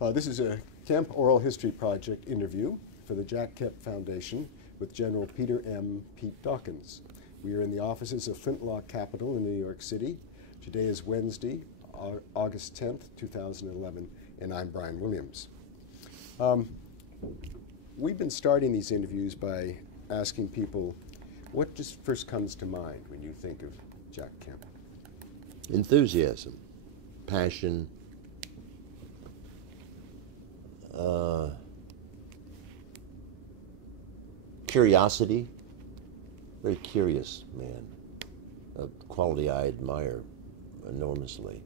This is a Kemp Oral History Project interview for the Jack Kemp Foundation with General Peter M. Pete Dawkins. We are in the offices of Flintlock Capital in New York City. Today is Wednesday, August 10th, 2011, and I'm Brian Williams. We've been starting these interviews by asking people what just first comes to mind when you think of Jack Kemp. Enthusiasm, passion, curiosity, very curious man, a quality I admire enormously,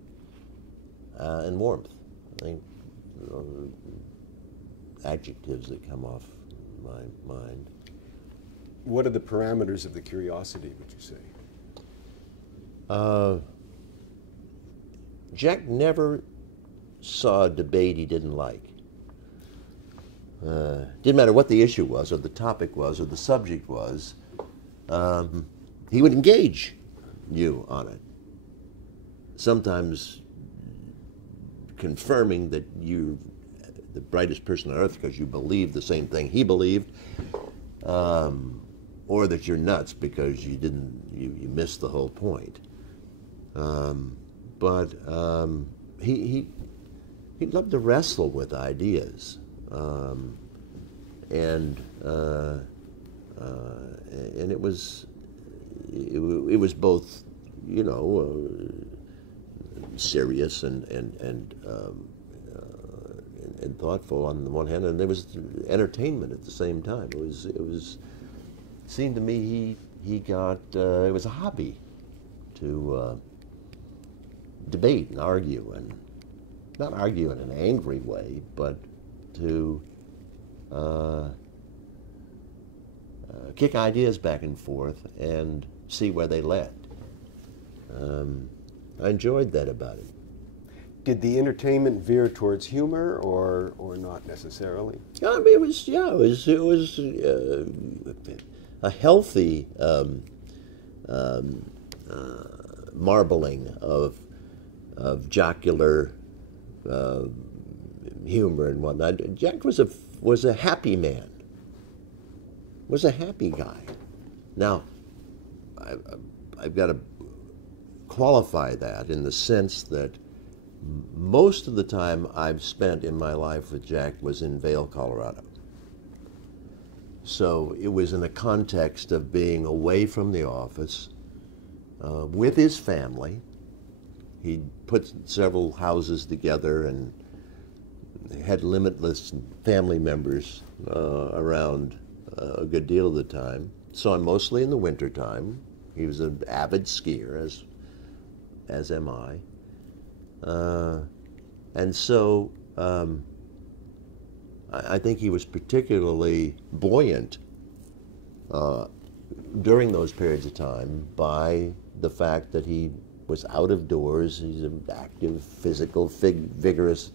and warmth. I think adjectives that come off my mind. What are the parameters of the curiosity, would you say? Jack never saw a debate he didn't like. Didn't matter what the issue was, or the topic was, or the subject was, he would engage you on it. Sometimes confirming that you're the brightest person on earth because you believe the same thing he believed, or that you're nuts because you missed the whole point. But he loved to wrestle with ideas, and it was both, you know, serious and thoughtful on the one hand, and there was entertainment at the same time. It seemed to me he got it was a hobby to debate and argue, and not argue in an angry way, but to kick ideas back and forth and see where they led. I enjoyed that about it. Did the entertainment veer towards humor, or not necessarily? I mean, it was a healthy marbling of jocular humor and whatnot. Jack was a happy man. Was a happy guy. Now, I've got to qualify that in the sense that most of the time I've spent in my life with Jack was in Vail, Colorado. So it was in a context of being away from the office, with his family. He'd put several houses together and had limitless family members around a good deal of the time. Saw him mostly in the wintertime. He was an avid skier, as am I. And so I think he was particularly buoyant during those periods of time by the fact that he was out of doors. He's an active, physical, vigorous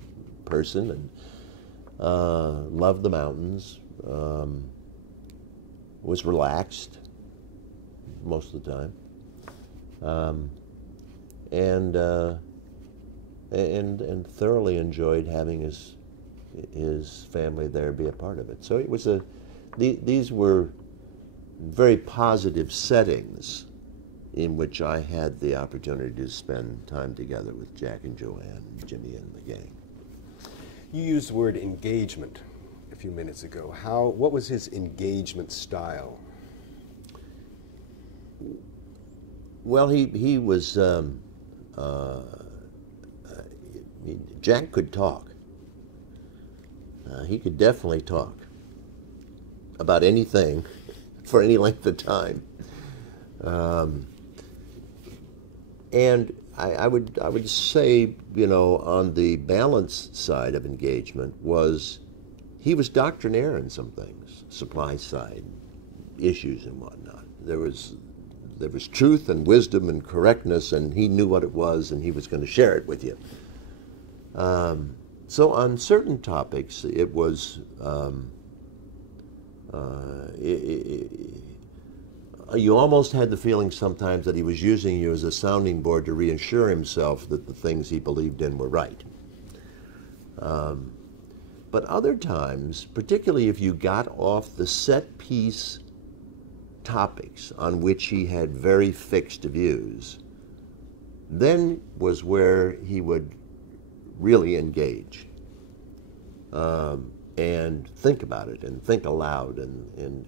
person, and loved the mountains, was relaxed most of the time, and thoroughly enjoyed having his family there be a part of it. So it was these were very positive settings in which I had the opportunity to spend time together with Jack and Joanne, and Jimmy and the gang. You used the word engagement a few minutes ago. What was his engagement style? Well, he was Jack could talk. He could definitely talk about anything for any length of time. And I would say, you know, on the balance side of engagement he was doctrinaire in some things, supply side issues and whatnot. There was truth and wisdom and correctness, and he knew what it was, and he was going to share it with you. So on certain topics, it was you almost had the feeling sometimes that he was using you as a sounding board to reassure himself that the things he believed in were right. But other times, particularly if you got off the set piece topics on which he had very fixed views, then was where he would really engage and think about it and think aloud. And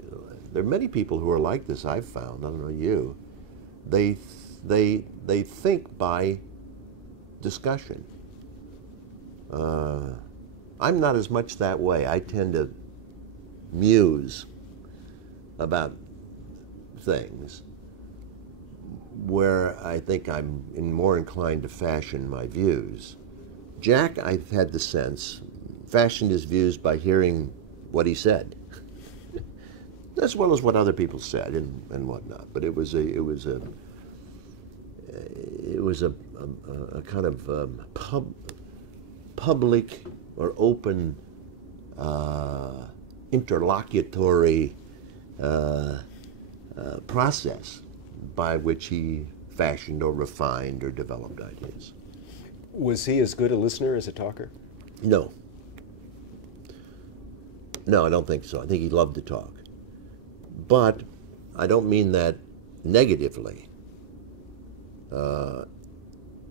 there are many people who are like this, I've found. I don't know you. They think by discussion. I'm not as much that way. I tend to muse about things where I think I'm more inclined to fashion my views. Jack, I've had the sense, fashioned his views by hearing what he said, as well as what other people said and whatnot. But it was a kind of public or open interlocutory process by which he fashioned or refined or developed ideas. Was he as good a listener as a talker? No. No, I don't think so. I think he loved to talk. But I don't mean that negatively.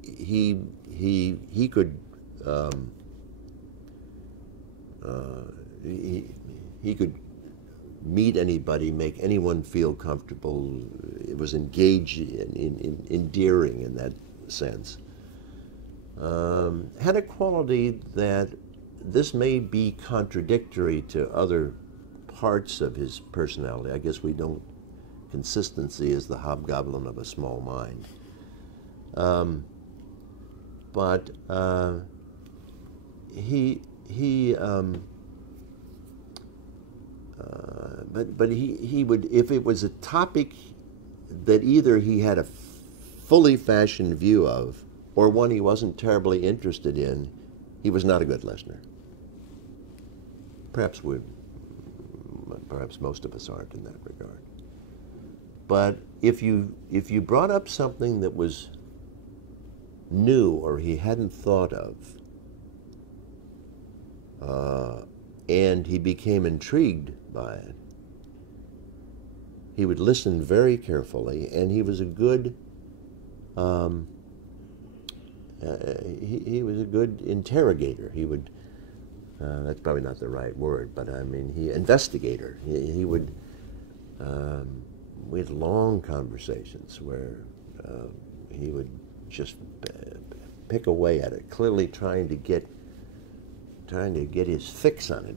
He could he could meet anybody, make anyone feel comfortable. It was engaging, endearing in that sense. Had a quality that this may be contradictory to other parts of his personality. I guess we don't. Consistency is the hobgoblin of a small mind. But he would, if it was a topic that either he had a fully fashioned view of or one he wasn't terribly interested in, he was not a good listener. Perhaps most of us aren't in that regard. But if you brought up something that was new or he hadn't thought of, and he became intrigued by it, he would listen very carefully, and he was a good he was a good interrogator. He would that's probably not the right word, but I mean investigator. He would we had long conversations where he would just pick away at it, clearly trying to get his fix on it.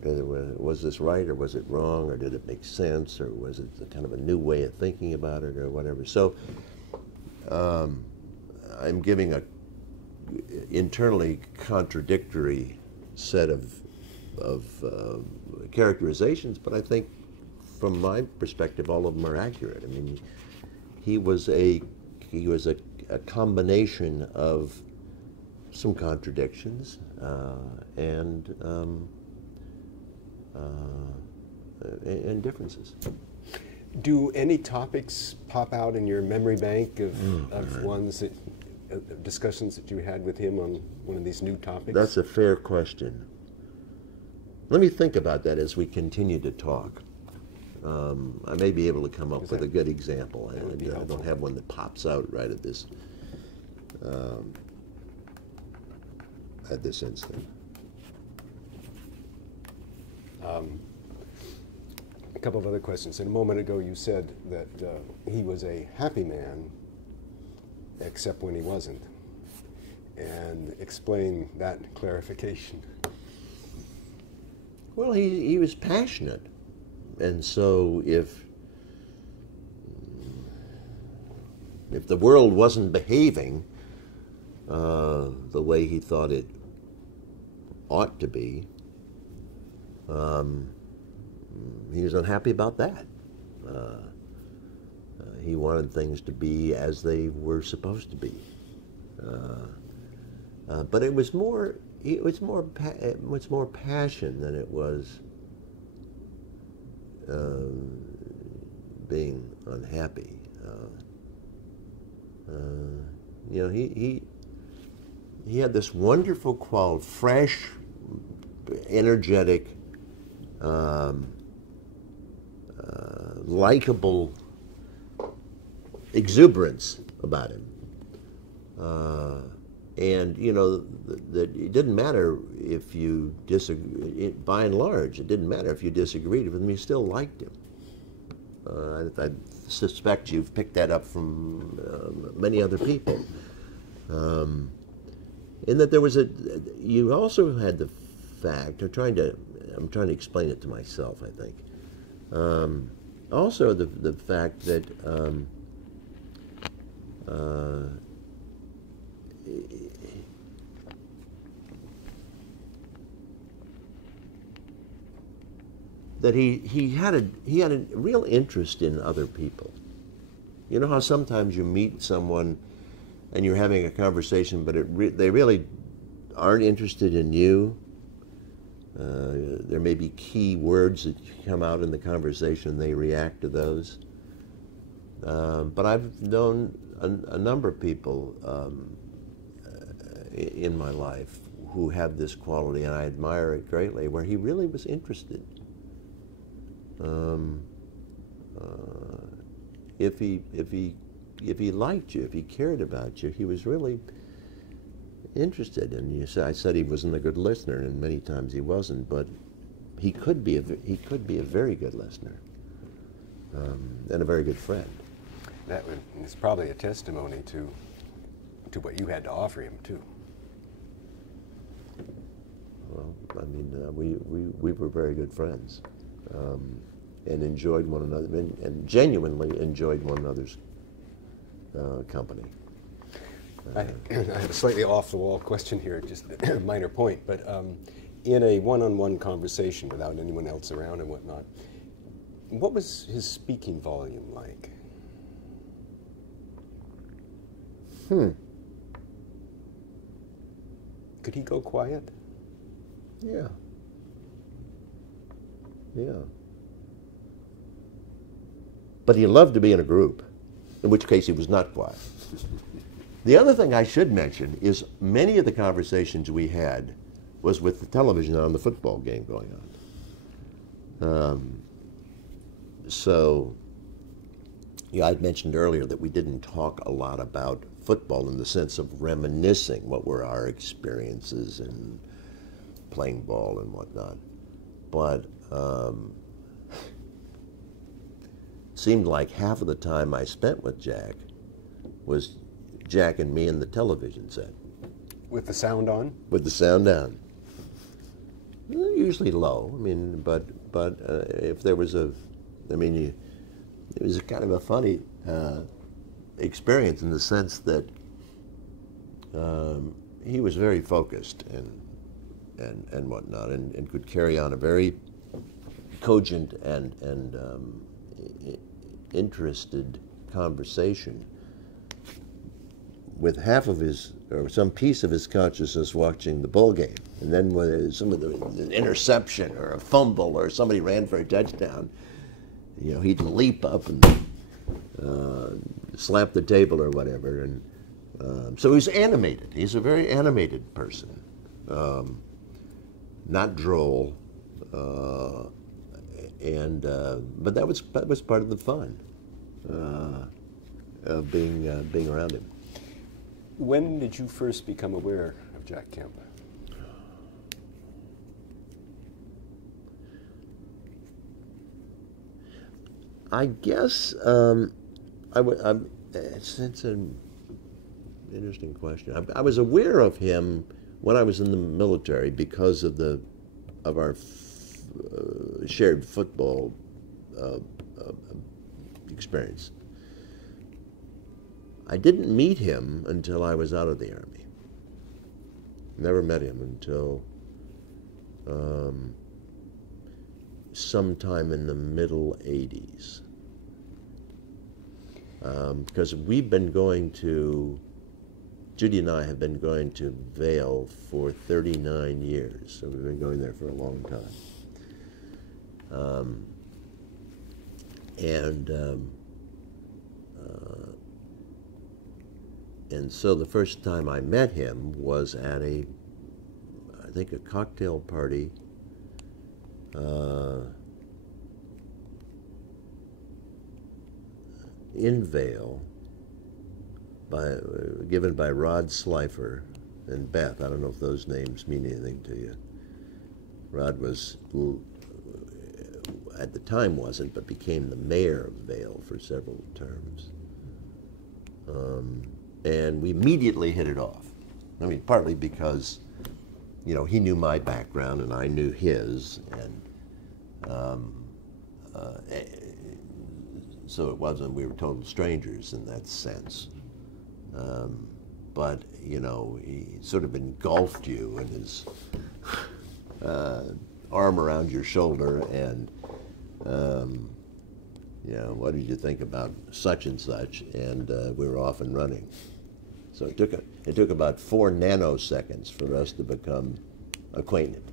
Was this right or was it wrong, or did it make sense, or was it kind of a new way of thinking about it, or whatever. So I'm giving a internally contradictory set of characterizations, but I think from my perspective all of them are accurate. I mean, he was a combination of some contradictions and differences. Do any topics pop out in your memory bank of ones that discussions that you had with him on one of these new topics? That's a fair question. Let me think about that as we continue to talk. I may be able to come up with a good example. I don't have one that pops out right at this instant. A couple of other questions. And a moment ago you said that he was a happy man, except when he wasn't. And explain that clarification. Well, he was passionate. And so if the world wasn't behaving the way he thought it ought to be, he was unhappy about that. He wanted things to be as they were supposed to be. But it was more passion than it was being unhappy. You know, he had this wonderful quality, fresh, energetic, likable exuberance about him. And, you know, that it didn't matter if you disagreed, by and large, it didn't matter if you disagreed with him, you still liked him. I suspect you've picked that up from many other people. In that there was you also had the fact, I'm trying to explain it to myself, I think. Also the fact that that he had a real interest in other people. You know how sometimes you meet someone and you're having a conversation, but they really aren't interested in you. There may be key words that come out in the conversation, they react to those. But I've known a number of people in my life who have this quality, and I admire it greatly, where he really was interested. If he liked you, if he cared about you, he was really interested. And I said he wasn't a good listener, and many times he wasn't, but he could be a very good listener, and a very good friend. That is probably a testimony to what you had to offer him too. Well, I mean, we were very good friends, and enjoyed one another, and genuinely enjoyed one another's company. I have a slightly off-the-wall question here, just a minor point, but in a one-on-one conversation without anyone else around and whatnot, what was his speaking volume like? Could he go quiet? Yeah. Yeah. But he loved to be in a group, in which case he was not quiet. The other thing I should mention is many of the conversations we had was with the television on, the football game going on. So, yeah, I'd mentioned earlier that we didn't talk a lot about football in the sense of reminiscing what were our experiences in playing ball and whatnot. But it seemed like half of the time I spent with Jack was Jack and me in the television set. With the sound on? With the sound down. Usually low. I mean, but if there was it was a kind of a funny experience in the sense that he was very focused and whatnot, and could carry on a very cogent and interested conversation with half of his, or some piece of his consciousness watching the ball game. And then when some of the interception or a fumble or somebody ran for a touchdown, you know, he'd leap up and slap the table or whatever. And so he's animated. He's a very animated person. Not droll, but that was part of the fun of being around him. When did you first become aware of Jack Kemp? I guess it's an interesting question. I was aware of him when I was in the military because of our shared football experience. I didn't meet him until I was out of the Army. Never met him until sometime in the middle 80s. Because we've been going to, Judy and I have been going to Vail for 39 years, so we've been going there for a long time. And so the first time I met him was at I think a cocktail party in Vail, given by Rod Slifer and Beth. I don't know if those names mean anything to you. Rod was, at the time wasn't, but became the mayor of Vail for several terms. And we immediately hit it off. I mean, partly because, you know, he knew my background and I knew his, and so it wasn't, we were total strangers in that sense. But, you know, he sort of engulfed you in his arm around your shoulder, and, you know, what did you think about such and such? And we were off and running. So it took about 4 nanoseconds for us to become acquainted.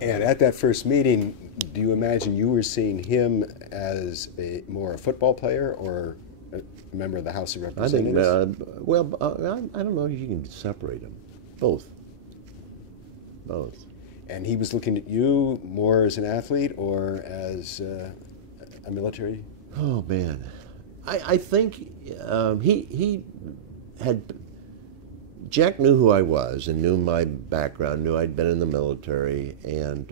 And at that first meeting, do you imagine you were seeing him as more a football player or a member of the House of Representatives? I think, I don't know if you can separate them. Both. Both. And he was looking at you more as an athlete or as a military? Oh, man. I think he had... Jack knew who I was and knew my background, knew I'd been in the military and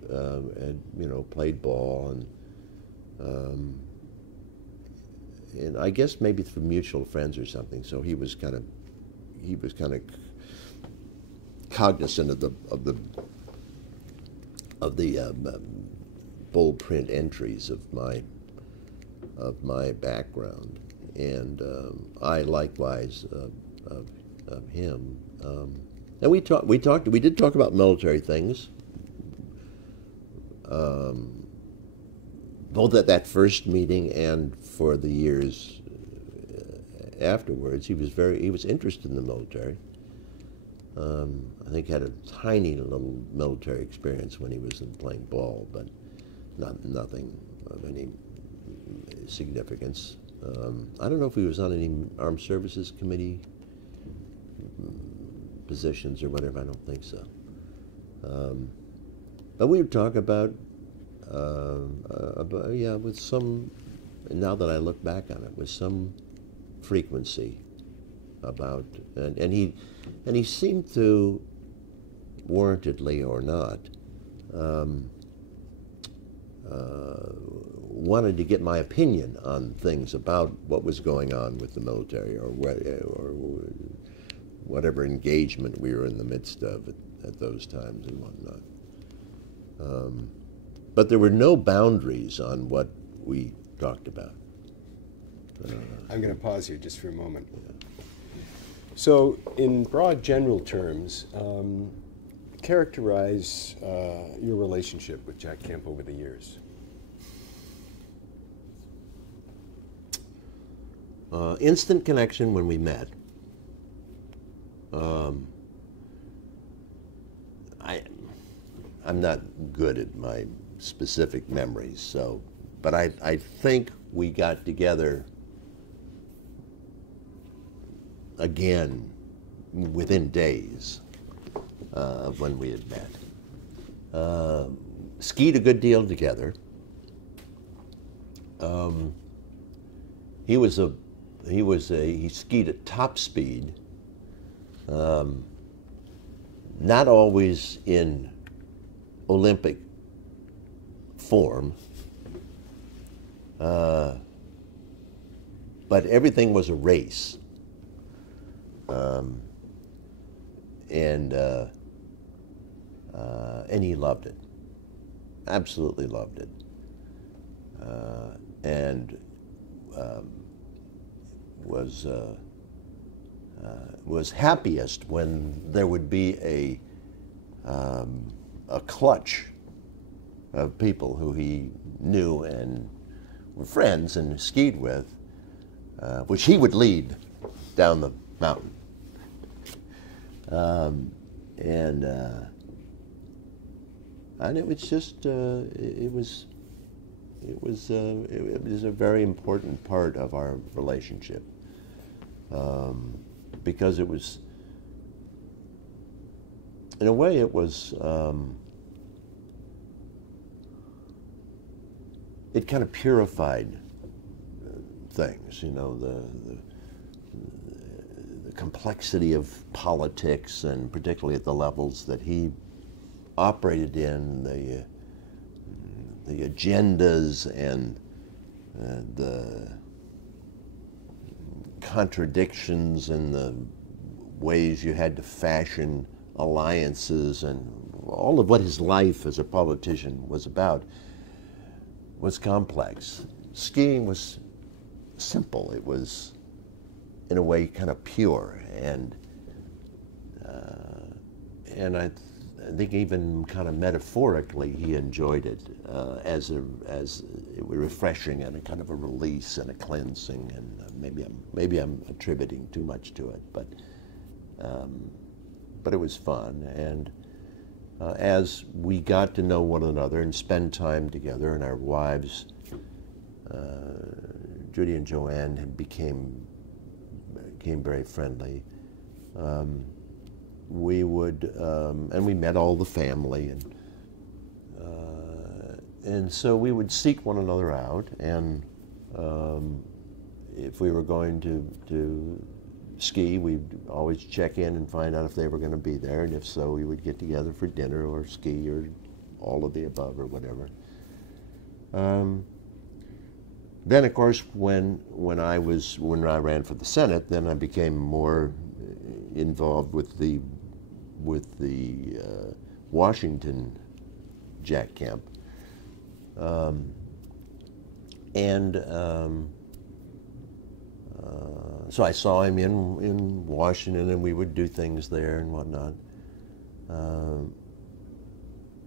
you know, played ball, and I guess maybe through mutual friends or something. So he was kind of cognizant of the bold print entries of my background, and I likewise of him. And we did talk about military things, both at that first meeting and for the years afterwards. He was interested in the military. I think had a tiny little military experience when he was playing ball, but nothing of any significance. I don't know if he was on any Armed Services Committee positions or whatever. I don't think so. But we would talk about yeah, with some, now that I look back on it, with some frequency about, and he seemed to, warrantedly or not, wanted to get my opinion on things about what was going on with the military, or whatever engagement we were in the midst of at those times and whatnot. But there were no boundaries on what we talked about. I'm going to pause here just for a moment. Yeah. So, in broad general terms, characterize your relationship with Jack Kemp over the years. Instant connection when we met. I'm not good at my specific memories, so, but I think we got together again within days of when we had met. Skied a good deal together. He skied at top speed. Not always in Olympic form, but everything was a race, and he loved it, absolutely loved it, and was happiest when there would be a clutch of people who he knew and were friends and skied with, which he would lead down the mountain. And it was just it was a very important part of our relationship, because it was, in a way, it was it kind of purified things, you know, the complexity of politics, and particularly at the levels that he operated in, the agendas and the contradictions and the ways you had to fashion alliances, and all of what his life as a politician was about was complex. Skiing was simple. It was, in a way, kind of pure, and I think even kind of metaphorically he enjoyed it as it was refreshing and a kind of a release and a cleansing. And maybe I'm attributing too much to it, but it was fun. And as we got to know one another and spend time together, and our wives, Judy and Joanne, became very friendly. We would, and we met all the family, and so we would seek one another out, and if we were going to ski, we'd always check in and find out if they were going to be there, and if so, we would get together for dinner or ski or all of the above or whatever. Then, of course, when I ran for the Senate, then I became more involved with the Washington Jack Kemp, so I saw him in Washington, and we would do things there and whatnot.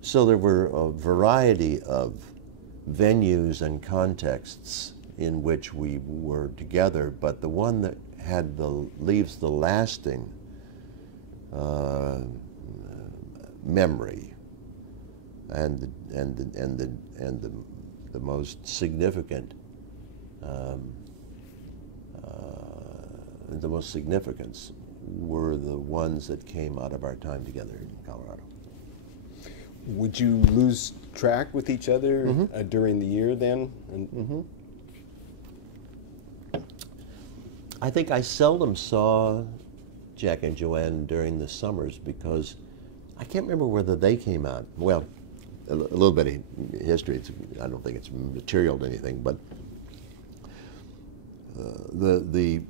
So there were a variety of venues and contexts in which we were together, but the one that leaves the lasting memory and the most significant the most significance were the ones that came out of our time together in Colorado. Would you lose track with each other during the year then? I think I seldom saw Jack and Joanne during the summers because I can't remember whether they came out. Well, a little bit of history. I don't think it's material to anything, but the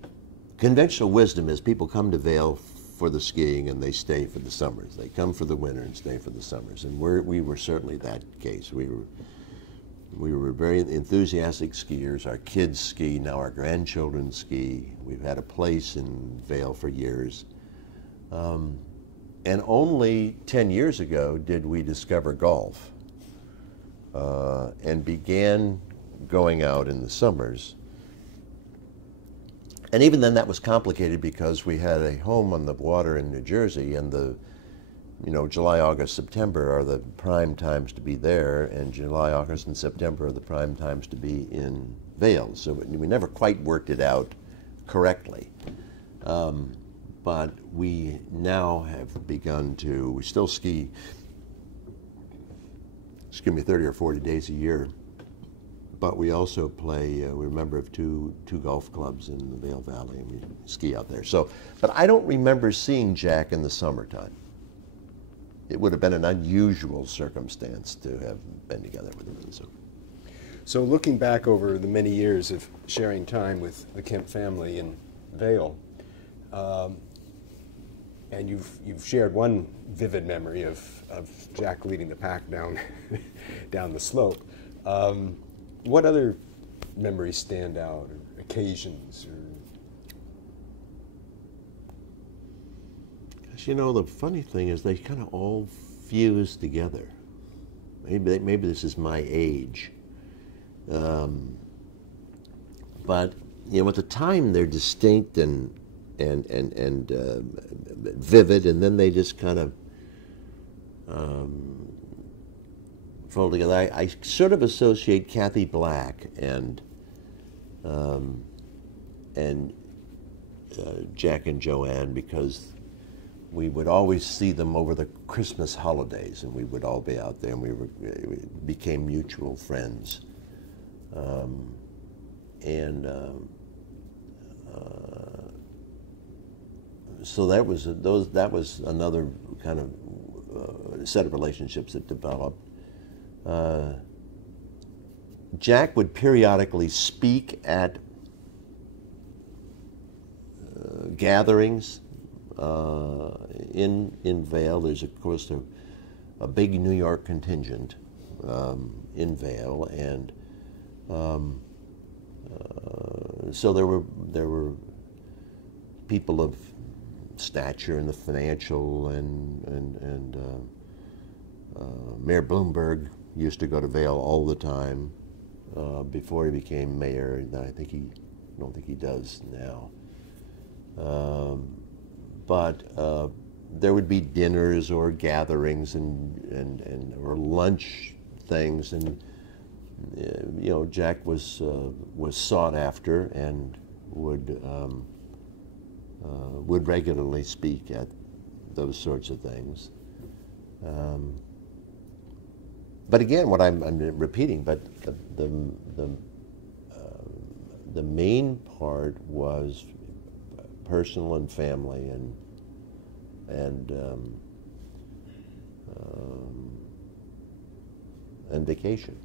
conventional wisdom is people come to Vail for the skiing and they stay for the summers. They come for the winter and stay for the summers, and we were certainly that case. We were very enthusiastic skiers. Our kids ski, now our grandchildren ski. We've had a place in Vail for years. And only 10 years ago did we discover golf and began going out in the summers. And even then that was complicated because we had a home on the water in New Jersey, and July, August, September are the prime times to be there, and July, August, and September are the prime times to be in Vail. So we never quite worked it out correctly. But we now have begun to, we still ski, 30 or 40 days a year. But we also play, we're a member of two golf clubs in the Vail Valley, and we ski out there. So, but I don't remember seeing Jack in the summertime. It would have been an unusual circumstance to have been together with him in the summer. So looking back over the many years of sharing time with the Kemp family in Vail, and you've shared one vivid memory of Jack leading the pack down the slope. What other memories stand out, or occasions? The funny thing is they kind of all fuse together. Maybe this is my age. But, at the time they're distinct and vivid, and then they just kind of fold together. I sort of associate Kathy Black and Jack and Joanne because we would always see them over the Christmas holidays, and we would all be out there, and we became mutual friends. And so that was another kind of set of relationships that developed. Jack would periodically speak at gatherings in Vail. There's of course a big New York contingent in Vail, and so there were people of stature in the financial, and Mayor Bloomberg used to go to Vail all the time before he became mayor, and I don't think he does now. But there would be dinners or gatherings and or lunch things, and Jack was sought after and would regularly speak at those sorts of things. But again, what I'm repeating, but the main part was personal and family and vacation.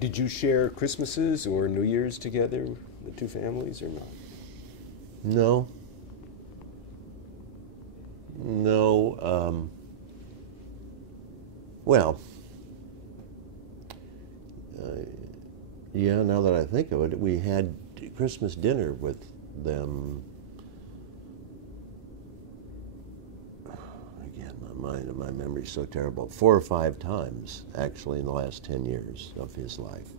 Did you share Christmases or New Year's together, the two families, or not? No. No. Well, yeah, now that I think of it, we had Christmas dinner with them. Again, my memory's so terrible. 4 or 5 times, actually, in the last 10 years of his life.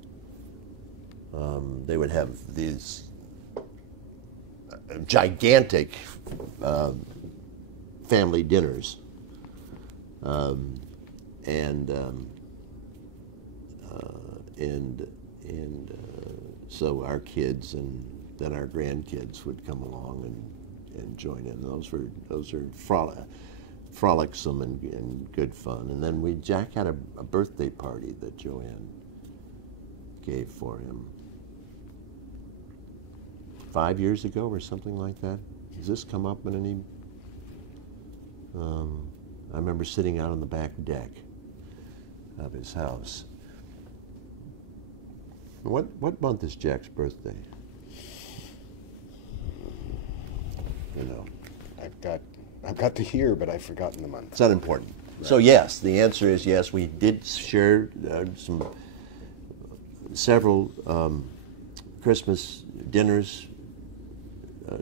They would have these gigantic family dinners, so our kids and then our grandkids would come along and join in. Those are frolicsome and good fun. And then Jack had a birthday party that Joanne gave for him 5 years ago or something like that. Has this come up in any? I remember sitting out on the back deck of his house. What month is Jack's birthday? You know, I've got the year, but I've forgotten the month. It's not important. Right. So yes, the answer is yes. We did share several Christmas dinners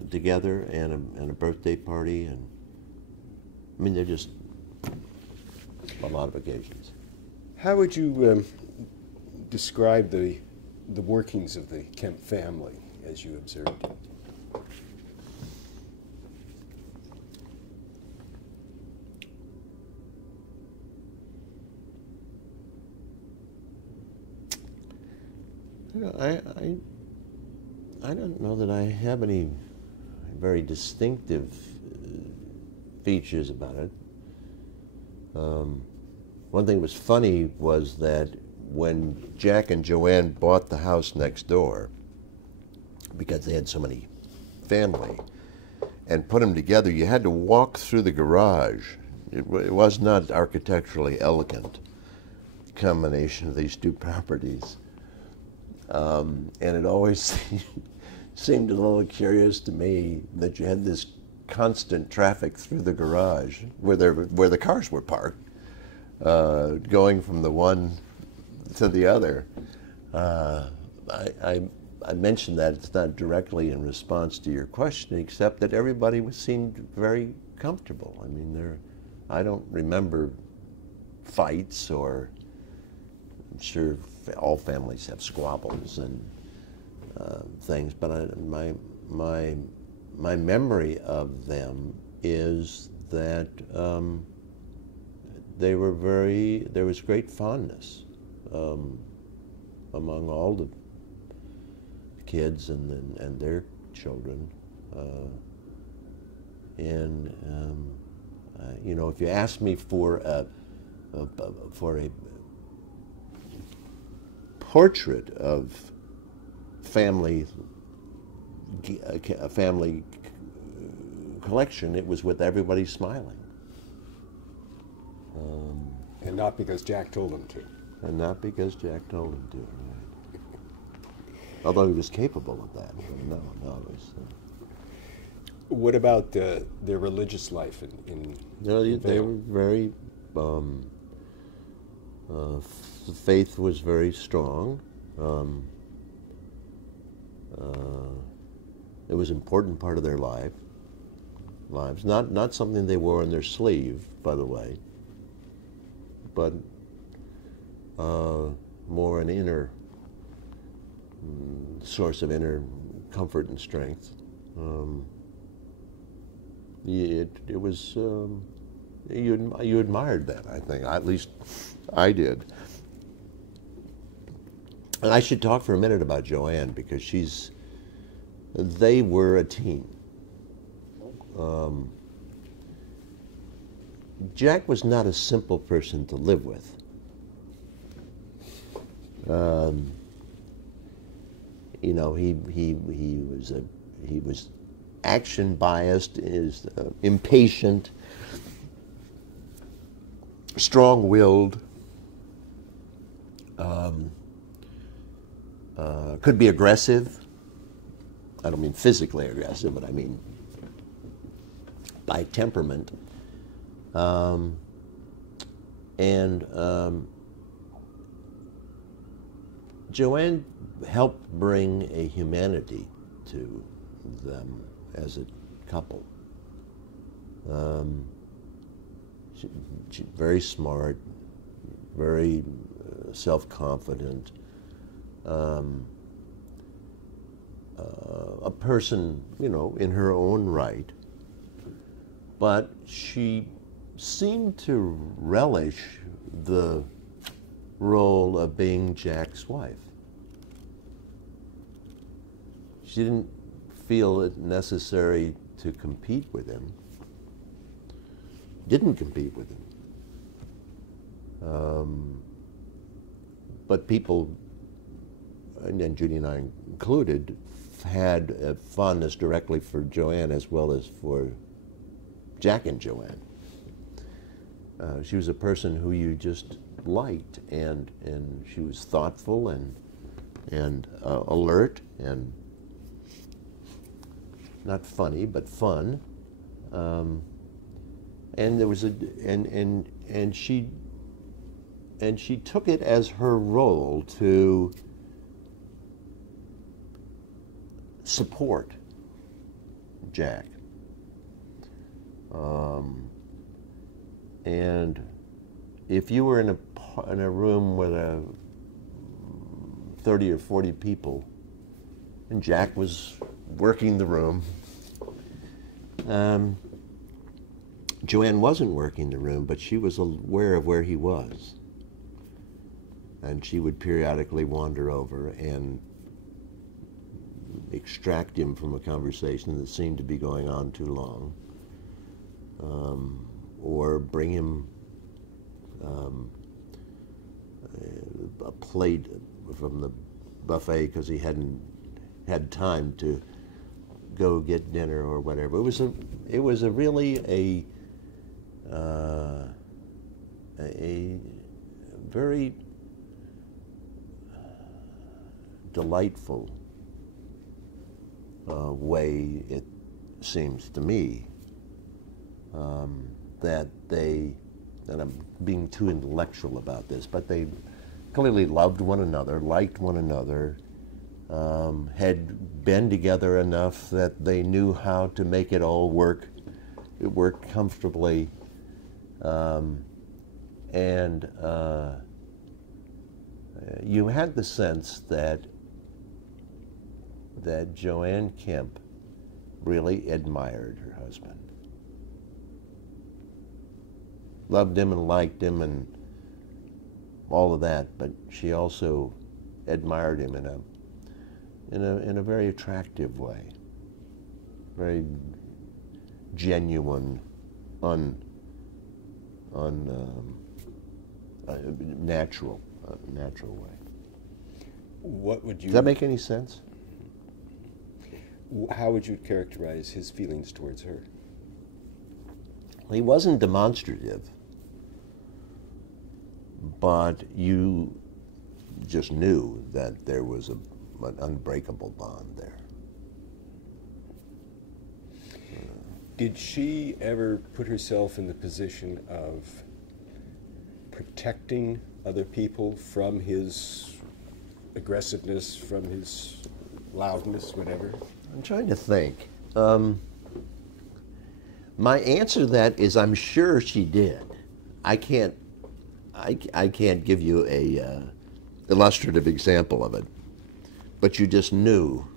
together and a birthday party, and I mean they're just a lot of occasions. How would you describe the workings of the Kemp family as you observed it? I don't know that I have any very distinctive features about it. One thing that was funny was that when Jack and Joanne bought the house next door, because they had so many family, and put them together, you had to walk through the garage. It was not architecturally elegant combination of these two properties. And it always seemed a little curious to me that you had this constant traffic through the garage where the cars were parked, going from the one to the other. I mentioned that it's not directly in response to your question, except that everybody seemed very comfortable. I mean, I don't remember fights, or I'm sure all families have squabbles and things, but my memory of them is that there was great fondness among all the kids and their children, you know, if you ask me for a portrait of a family collection, it was with everybody smiling. And not because Jack told him to. And not because Jack told him to. Right. Although he was capable of that. No, it was. What about their religious life in They were very. Faith was very strong. It was an important part of their lives. Not something they wore on their sleeve, by the way, but more an inner source of inner comfort and strength. It was you admired that, I think. At least I did. And I should talk for a minute about Joanne, because they were a team. Jack was not a simple person to live with. You know, he was action biased, impatient, strong-willed. Could be aggressive. I don't mean physically aggressive, but I mean by temperament. Joanne helped bring a humanity to them as a couple. She very smart, very self-confident, a person, you know, in her own right, but she seemed to relish the role of being Jack's wife. She didn't feel it necessary to compete with him. Didn't compete with him. But people, and Judy and I included, had a fondness directly for Joanne as well as for Jack and Joanne. She was a person who you just liked, and she was thoughtful and alert and not funny but fun. And there was and she took it as her role to support Jack. And if you were in a room with 30 or 40 people, and Jack was working the room, Joanne wasn't working the room, but she was aware of where he was. And she would periodically wander over and extract him from a conversation that seemed to be going on too long, or bring him a plate from the buffet because he hadn't had time to go get dinner or whatever. It was really a very delightful way, it seems to me, that they, and I'm being too intellectual about this, but they clearly loved one another, liked one another, had been together enough that they knew how to make it all work. It worked comfortably, and you had the sense that Joanne Kemp really admired her husband, loved him and liked him and all of that, but she also admired him in a very attractive way, very genuine, natural way. What would you... Does that make any sense? How would you characterize his feelings towards her? He wasn't demonstrative, but you just knew that there was an unbreakable bond there. Did she ever put herself in the position of protecting other people from his aggressiveness, from his loudness, whatever? I'm trying to think. My answer to that is I'm sure she did. I can't give you a illustrative example of it, but you just knew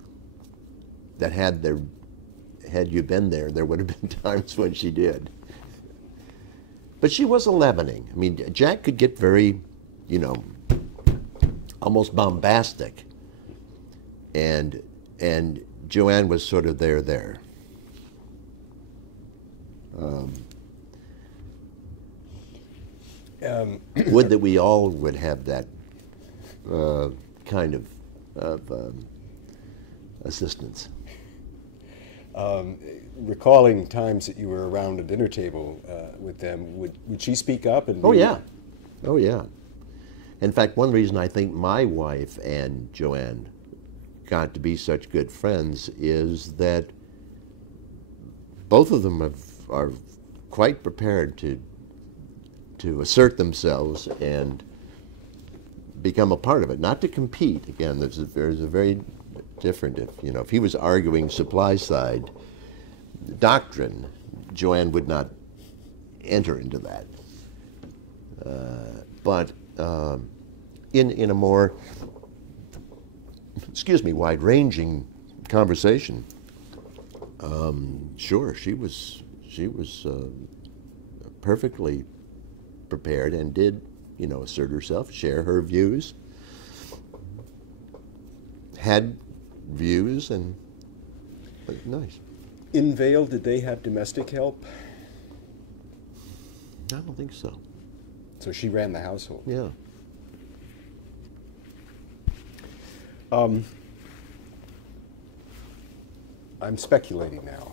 that had you been there, there would have been times when she did. But she was a leavening. I mean, Jack could get very, almost bombastic, and Joanne was sort of there. Would that we all would have that kind of assistance. Recalling times that you were around a dinner table with them, would she speak up? And Oh yeah. In fact, one reason I think my wife and Joanne got to be such good friends is that both of them are quite prepared to assert themselves and become a part of it, not to compete. Again, there's a very different. If he was arguing supply side doctrine, Joanne would not enter into that. But in a more, wide-ranging conversation, sure, she was perfectly prepared and did, assert herself, share her views, had views, and nice. In Vail, did they have domestic help? I don't think so. So she ran the household. Yeah. I'm speculating now.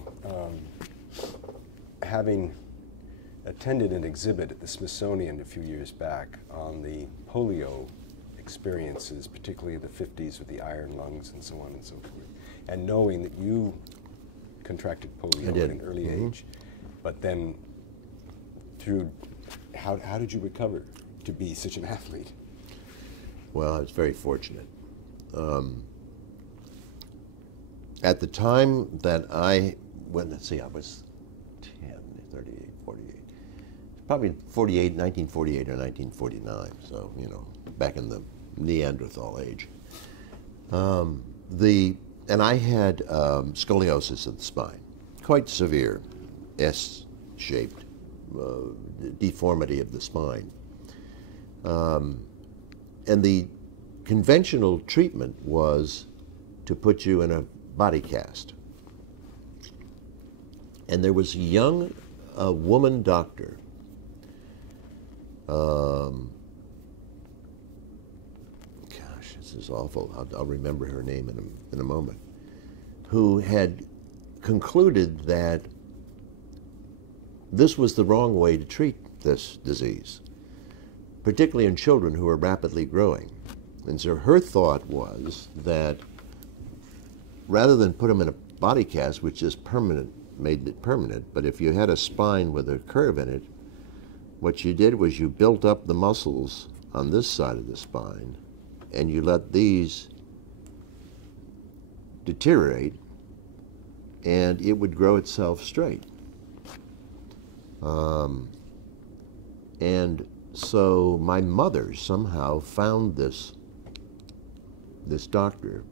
Having attended an exhibit at the Smithsonian a few years back on the polio experiences, particularly in the 50s with the iron lungs and so on and so forth, and knowing that you contracted polio at an early age, but then how did you recover to be such an athlete? Well, I was very fortunate. At the time that I was 10, 38, 48. Probably 1948 or 1949, so, back in the Neanderthal age. And I had scoliosis of the spine, quite severe, S-shaped deformity of the spine. And the conventional treatment was to put you in a body cast. And there was a young woman doctor, this is awful, I'll remember her name in a moment, who had concluded that this was the wrong way to treat this disease, particularly in children who are rapidly growing. And so her thought was that rather than put them in a body cast, which is permanent, made it permanent, but if you had a spine with a curve in it, what you did was you built up the muscles on this side of the spine, and you let these deteriorate, and it would grow itself straight. And so my mother somehow found this doctor,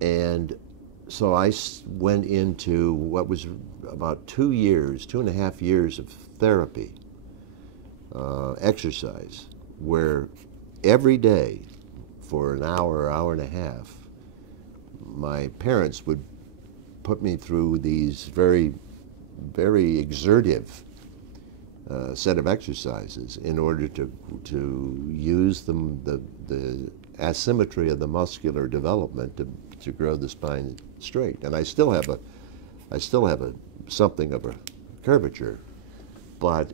and so I went into what was about 2.5 years of therapy, exercise, where every day for an hour, hour and a half, my parents would put me through these very, very exertive set of exercises in order to use the asymmetry of the muscular development to grow the spine straight. And I still have something of a curvature, but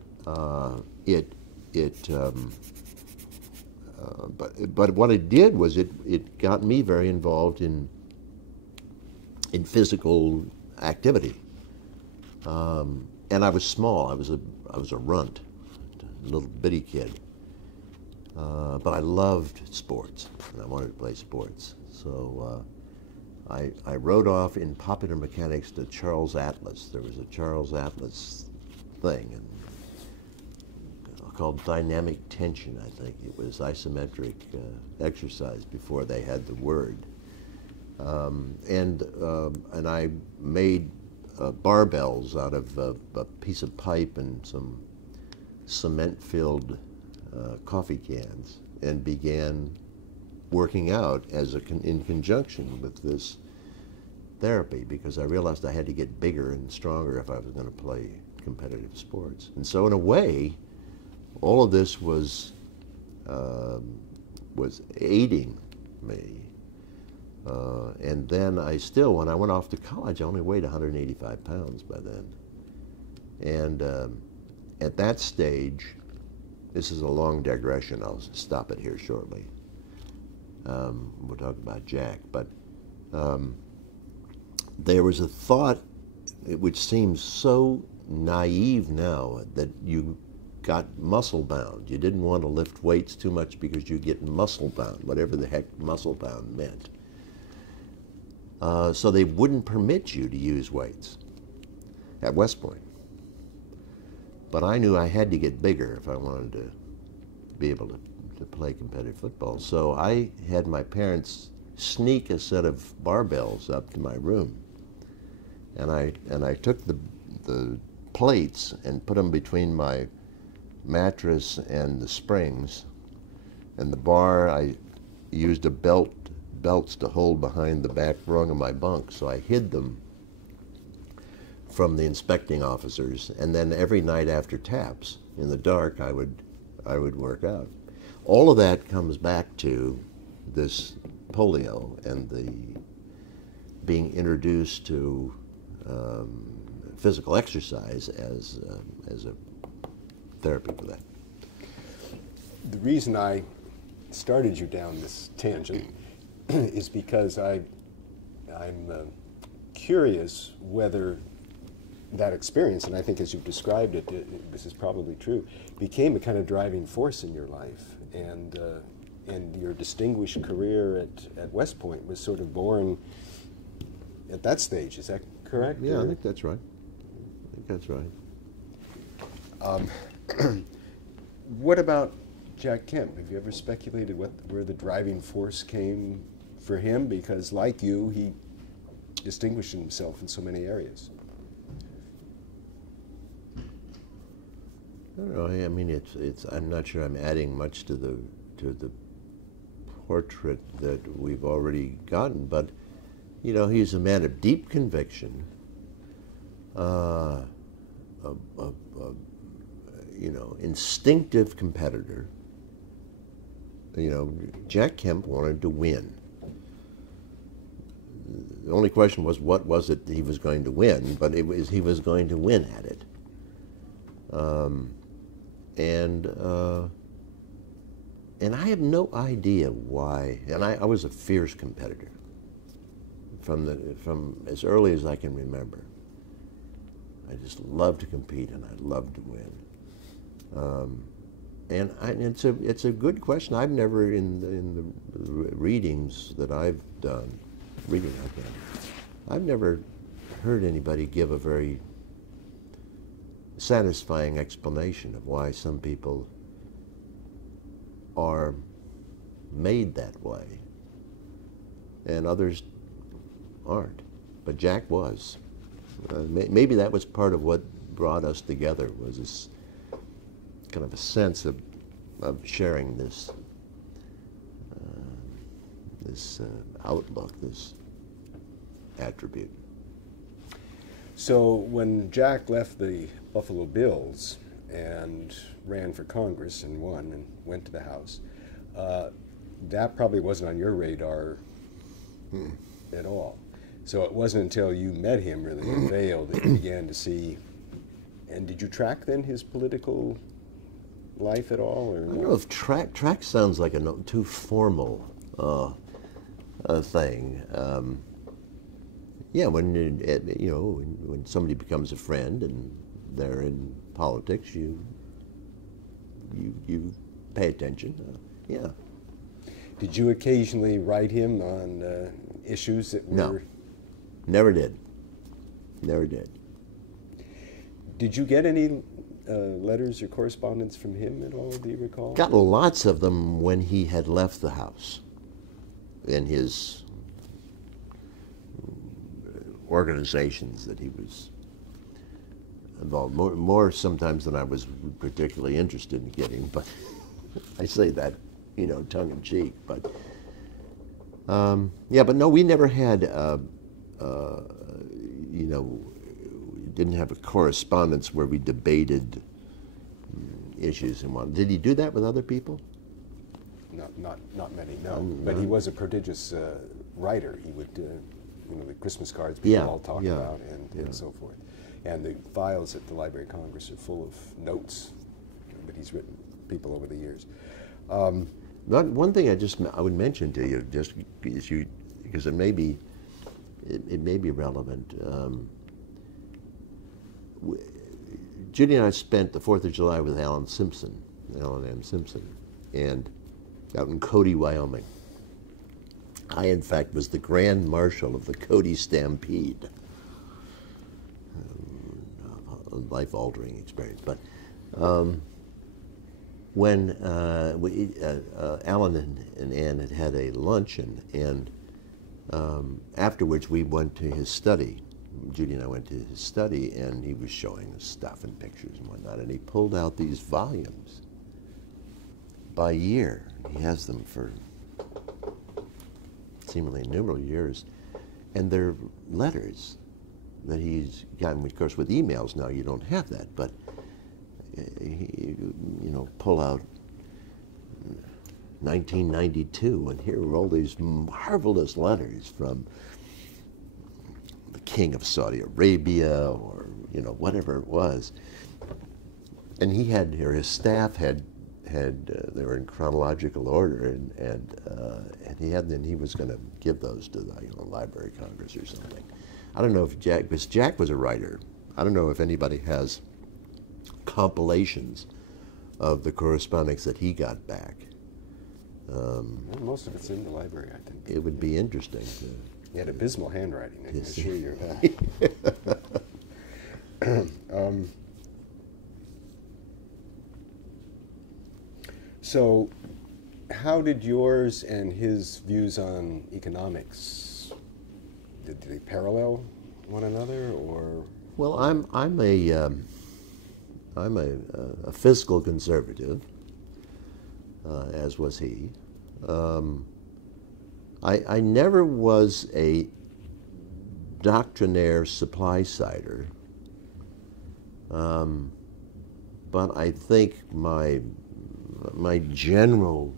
but what it did was it got me very involved in physical activity. And I was small. I was a runt, a little bitty kid. But I loved sports, and I wanted to play sports. So I rode off in popular mechanics to Charles Atlas. There was a Charles Atlas thing, and called dynamic tension, I think. It was isometric exercise before they had the word. And I made barbells out of a piece of pipe and some cement-filled coffee cans, and began working out in conjunction with this therapy, because I realized I had to get bigger and stronger if I was going to play competitive sports. And so in a way, all of this was aiding me. And then when I went off to college, I only weighed 185 pounds by then. And at that stage, this is a long digression, I'll stop it here shortly. We'll talk about Jack, but there was a thought, which seems so naive now, that you got muscle bound. You didn't want to lift weights too much because you get muscle bound, whatever the heck muscle bound meant. So they wouldn't permit you to use weights at West Point. But I knew I had to get bigger if I wanted to be able to play competitive football. So I had my parents sneak a set of barbells up to my room. And I took the plates and put them between my mattress and the springs. And the bar, I used a belts to hold behind the back rung of my bunk, so I hid them from the inspecting officers. And then every night after taps, in the dark, I would work out. All of that comes back to this polio and the being introduced to physical exercise as a therapy for that. The reason I started you down this tangent is because I'm curious whether that experience, and I think as you've described it, this is probably true, became a kind of driving force in your life, and your distinguished career at West Point was sort of born at that stage. Is that correct? Yeah, I think that's right. I think that's right. What about Jack Kemp? Have you ever speculated where the driving force came for him? Because like you, he distinguished himself in so many areas. I don't know. I mean, I'm not sure I'm adding much to the portrait that we've already gotten, but you know, he's a man of deep conviction, you know, instinctive competitor. You know, Jack Kemp wanted to win. The only question was, what was it that he was going to win? But it was, he was going to win at it. And I have no idea why. And I was a fierce competitor from as early as I can remember. I just loved to compete and I loved to win. And it's a good question. I've never, in the readings that I've done, I've never heard anybody give a very satisfying explanation of why some people are made that way and others aren't. But Jack was. Maybe that was part of what brought us together, was this kind of a sense of sharing this outlook, this attribute. So when Jack left the Buffalo Bills and ran for Congress and won and went to the House. That probably wasn't on your radar at all. So it wasn't until you met him really in Vail that you began to see. And did you track then his political life at all? Or I don't know if track sounds like a too formal thing. Yeah, when somebody becomes a friend and they're in politics, you pay attention. Yeah. Did you occasionally write him on issues that were? No, never did. Never did. Did you get any letters or correspondence from him at all? Do you recall? Got lots of them when he had left the house in his organizations that he was involved. More sometimes than I was particularly interested in getting, but I say that, tongue in cheek. But yeah, but no, we never had, didn't have a correspondence where we debated issues and what. Did he do that with other people? Not many, no. But he was a prodigious writer. He would, the Christmas cards people all talk about and so forth. And the files at the Library of Congress are full of notes that he's written people over the years. One thing I would mention to you, just because it may be relevant. Judy and I spent the 4th of July with Alan M. Simpson, and out in Cody, Wyoming. I, in fact, was the Grand Marshal of the Cody Stampede. A life-altering experience. But when Alan and Ann had a luncheon, and afterwards we went to his study. Judy and I went to his study, and he was showing us stuff and pictures and whatnot, and he pulled out these volumes by year. He has them for seemingly innumerable years, and they're letters that he's gotten. Of course, with emails now you don't have that, but pull out 1992, and here are all these marvelous letters from the King of Saudi Arabia, or whatever it was. And he had, or his staff had they were in chronological order, and he had. Then he was going to give those to the Library of Congress or something. I don't know if because Jack was a writer. I don't know if anybody has compilations of the correspondence that he got back. Most of it's in the library, I think. It would be interesting. He had abysmal handwriting, I can assure you of that. So, how did yours and his views on economics, did they parallel one another, or? Well, I'm a fiscal conservative, as was he. I never was a doctrinaire supply-sider, but I think my general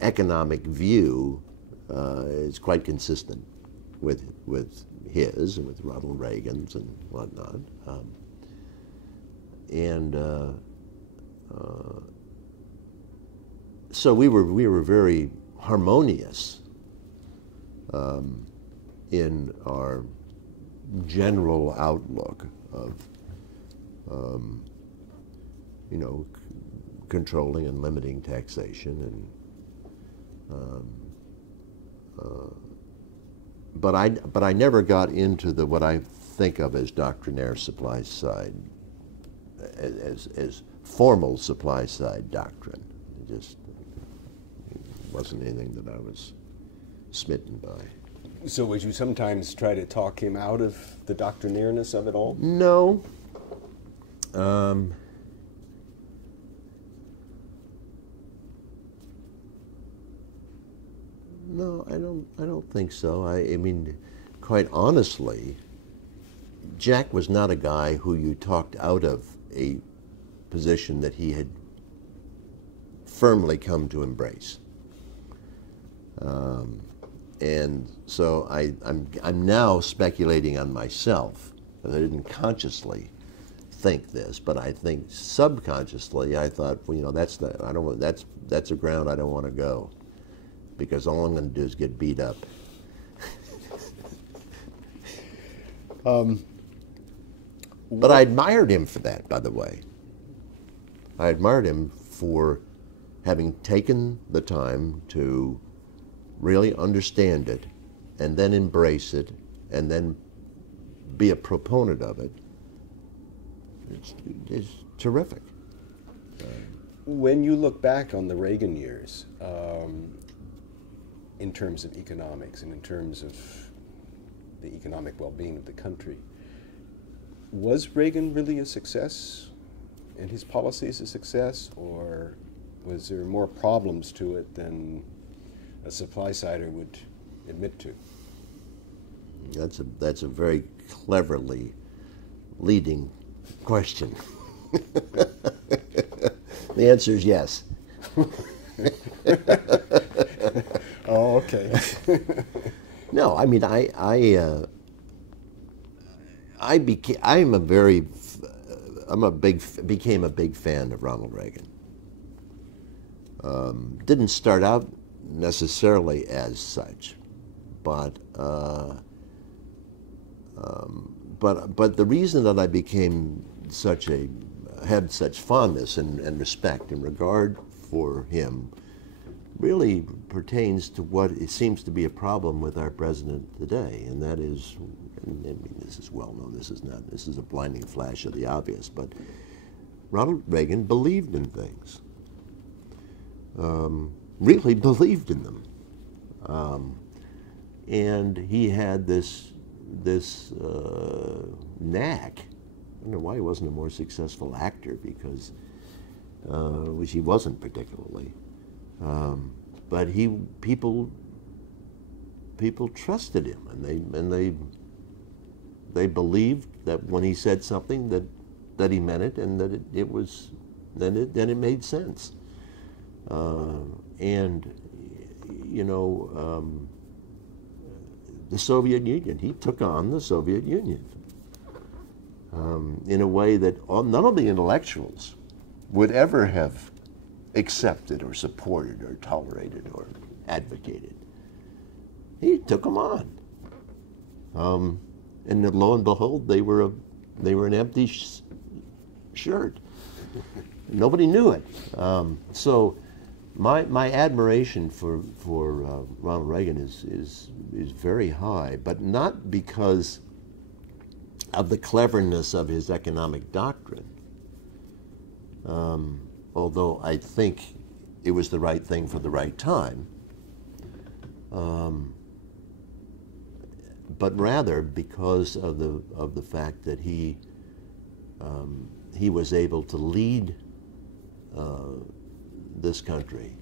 economic view is quite consistent with his and with Ronald Reagan's and whatnot. So we were very harmonious in our general outlook of controlling and limiting taxation, and but I never got into what I think of as doctrinaire supply side, as formal supply side doctrine. It just wasn't anything that I was smitten by. So would you sometimes try to talk him out of the doctrinaireness of it all? No. No, I don't think so. I mean, quite honestly, Jack was not a guy who you talked out of a position that he had firmly come to embrace. And so I'm now speculating on myself. I didn't consciously think this, but I think subconsciously I thought, well, you know, that's a ground I don't want to go, because all I'm going to do is get beat up. But I admired him for that, by the way. I admired him for having taken the time to really understand it and then embrace it and then be a proponent of it. It's terrific. When you look back on the Reagan years, in terms of economics and in terms of the economic well-being of the country, was Reagan really a success and his policies a success, or was there more problems to it than a supply-sider would admit to? That's a very cleverly leading question. The answer is yes. Oh, okay. No, I mean, became a big fan of Ronald Reagan. Didn't start out necessarily as such, but the reason that I had such fondness and respect and regard for him really pertains to what it seems to be a problem with our president today, and that is, and I mean, this is well known, this is a blinding flash of the obvious, but Ronald Reagan believed in things, really believed in them, and he had this knack. I don't know why he wasn't a more successful actor, because which he wasn't particularly. But people trusted him, and they believed that when he said something that he meant it, and that it made sense. And you know, the Soviet Union, he took on the Soviet Union in a way that none of the intellectuals would ever have accepted or supported or tolerated or advocated. He took them on, and lo and behold, they were an empty shirt. Nobody knew it. So my admiration for Ronald Reagan is very high, but not because of the cleverness of his economic doctrine. Although I think it was the right thing for the right time, but rather because of the fact that he was able to lead this country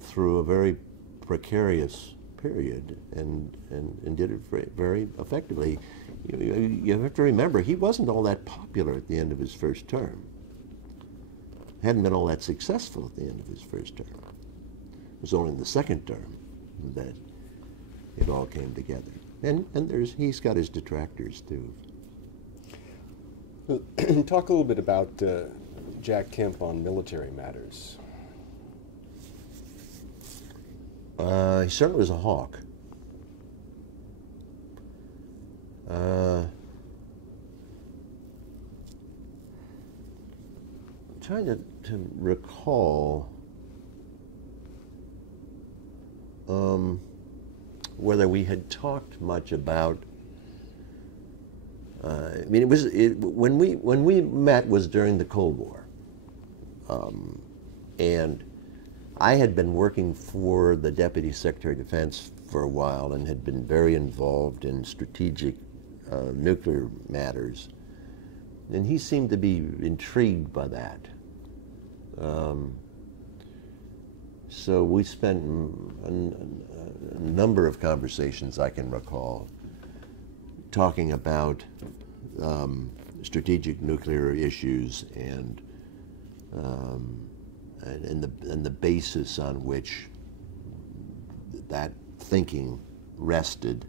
through a very precarious period and did it very effectively. You have to remember, he wasn't all that popular at the end of his first term. Hadn't been all that successful at the end of his first term. It was only in the second term that it all came together. And he's got his detractors too. Well, talk a little bit about Jack Kemp on military matters. He certainly was a hawk. Trying to recall whether we had talked much about. I mean, when we met was during the Cold War, and I had been working for the Deputy Secretary of Defense for a while and had been very involved in strategic nuclear matters, and he seemed to be intrigued by that. So we spent a number of conversations I can recall talking about strategic nuclear issues and the basis on which that thinking rested.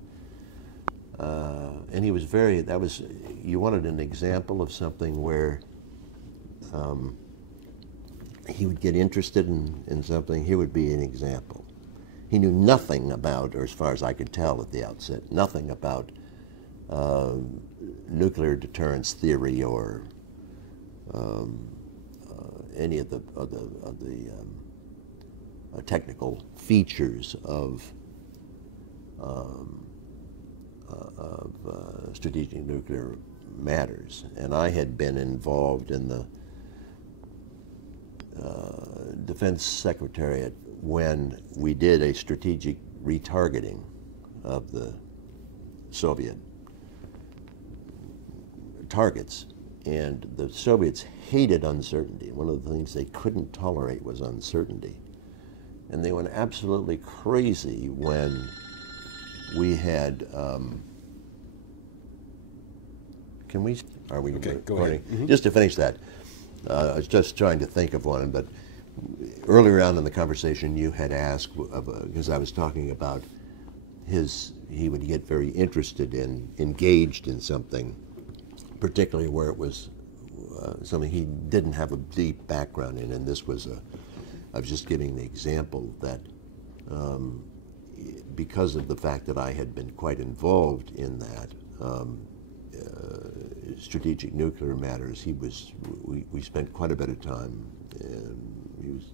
And he was very, you wanted an example of something where he would get interested in something, here would be an example. He knew nothing about, or as far as I could tell at the outset, nothing about nuclear deterrence theory or any of the technical features of strategic nuclear matters. And I had been involved in the Defense Secretariat when we did a strategic retargeting of the Soviet targets. And the Soviets hated uncertainty. One of the things they couldn't tolerate was uncertainty. And they went absolutely crazy when we had, are we okay, go recording? ahead. Mm-hmm. Just to finish that, I was just trying to think of one, but earlier on in the conversation you had asked, because I was talking about he would get very interested engaged in something, particularly where it was something he didn't have a deep background in, and this was I was just giving the example that because of the fact that I had been quite involved in that, strategic nuclear matters, we spent quite a bit of time, and he was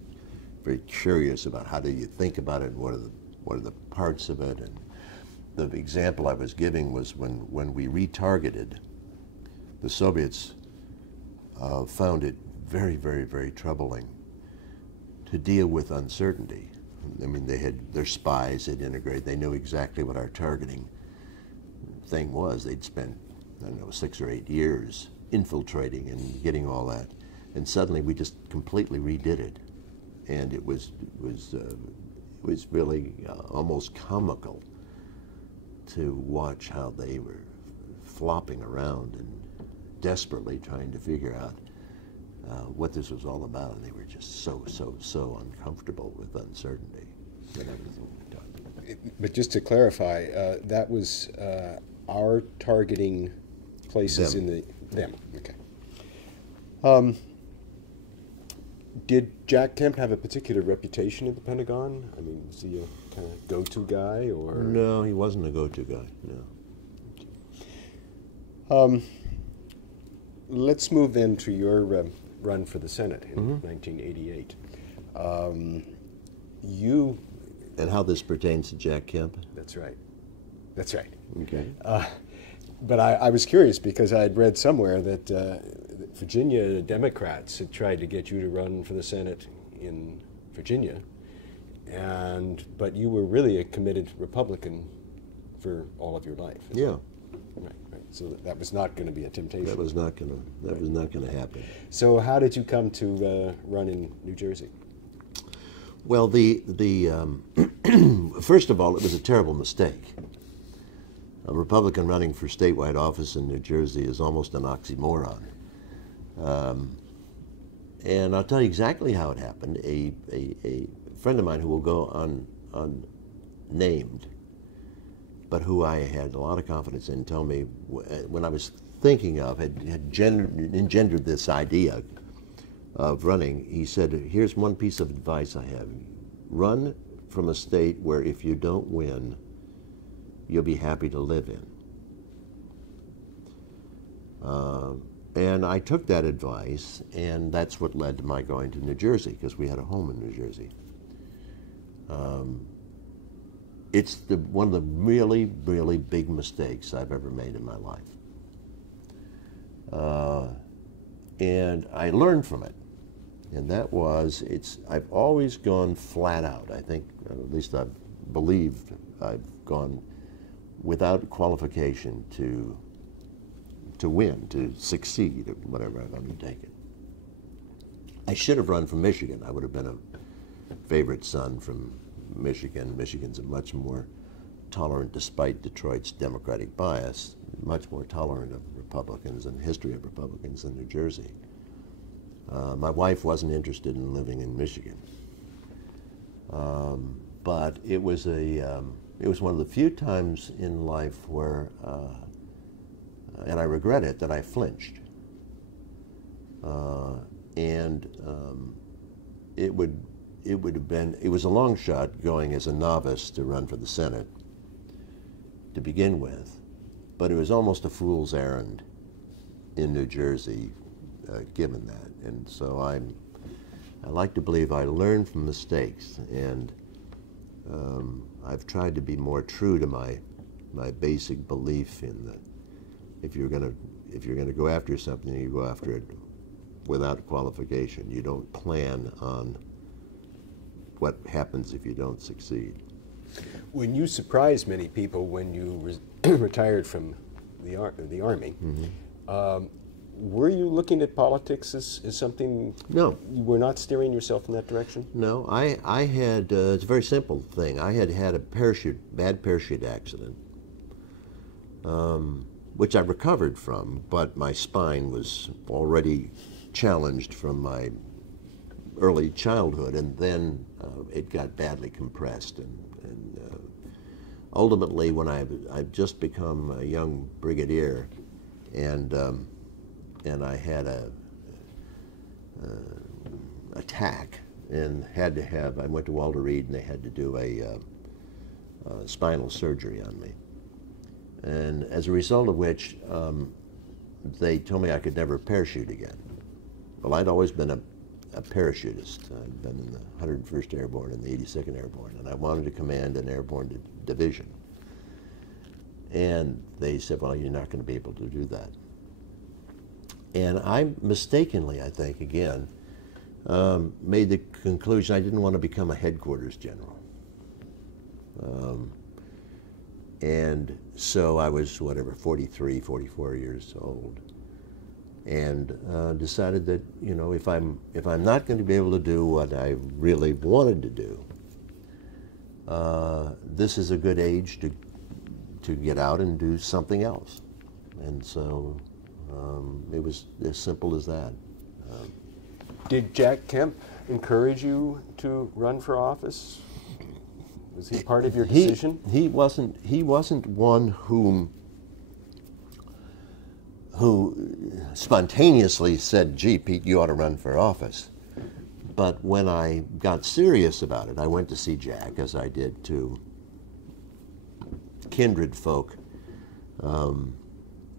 very curious about how do you think about it, and what are the parts of it. And the example I was giving was when we retargeted, the Soviets found it very, very, very troubling to deal with uncertainty. I mean, they had their spies had integrated, they knew exactly what our targeting thing was. They'd spent, I don't know, 6 or 8 years infiltrating and getting all that. And suddenly we just completely redid it. And it was really almost comical to watch how they were flopping around and desperately trying to figure out what this was all about, and they were just so uncomfortable with uncertainty. But just to clarify, that was our targeting places Them. Them. Okay. Did Jack Kemp have a particular reputation at the Pentagon? I mean, was he a kind of go-to guy, or? No, he wasn't a go-to guy. No. Let's move then to your run for the Senate in Mm-hmm. 1988. And how this pertains to Jack Kemp? That's right. That's right. Okay. But I was curious because I had read somewhere that Virginia Democrats had tried to get you to run for the Senate in Virginia, but you were really a committed Republican for all of your life. Yeah. Right. So that was not going to be a temptation. That was not gonna happen. So how did you come to run in New Jersey? Well, first of all, it was a terrible mistake. A Republican running for statewide office in New Jersey is almost an oxymoron. And I'll tell you exactly how it happened. A friend of mine who will go unnamed, but who I had a lot of confidence in, told me when I was thinking of, had engendered this idea of running, he said, here's one piece of advice I have. Run from a state where if you don't win, you'll be happy to live in. And I took that advice, and that's what led to my going to New Jersey, because we had a home in New Jersey. It's one of the really, really big mistakes I've ever made in my life. And I learned from it. And that was, I've always gone flat out. I think, at least I've believed I've gone without qualification to win, to succeed at whatever I've undertaken. I should have run from Michigan. I would have been a favorite son from Michigan. Michigan's a much more tolerant, despite Detroit's Democratic bias, much more tolerant of Republicans and the history of Republicans than New Jersey. My wife wasn't interested in living in Michigan, but it was one of the few times in life where, and I regret it, that I flinched. It was a long shot going as a novice to run for the Senate to begin with, but it was almost a fool's errand in New Jersey, given that. And so I like to believe I learned from mistakes, and I've tried to be more true to my basic belief in that if you're gonna go after something, you go after it without qualification. You don't plan on what happens if you don't succeed. When you surprised many people when you retired from the Army, mm-hmm. Were you looking at politics as something? No. You were not steering yourself in that direction? No, I had, it's a very simple thing. I had a bad parachute accident, which I recovered from, but my spine was already challenged from my early childhood, and then it got badly compressed, and ultimately, when I've just become a young brigadier, and I had a attack and had to have, I went to Walter Reed and they had to do a spinal surgery on me, and as a result of which they told me I could never parachute again. Well, I'd always been a parachutist. I'd been in the 101st Airborne and the 82nd Airborne, and I wanted to command an airborne division. And they said, well, you're not going to be able to do that. And I mistakenly, I think, again, made the conclusion I didn't want to become a headquarters general. And so I was, 43, 44 years old, and decided that, if I'm not going to be able to do what I really wanted to do, this is a good age to get out and do something else. And so it was as simple as that. Did Jack Kemp encourage you to run for office? Was he part of your decision? He wasn't one who spontaneously said, gee, Pete, you ought to run for office. But when I got serious about it, I went to see Jack, as I did to kindred folk,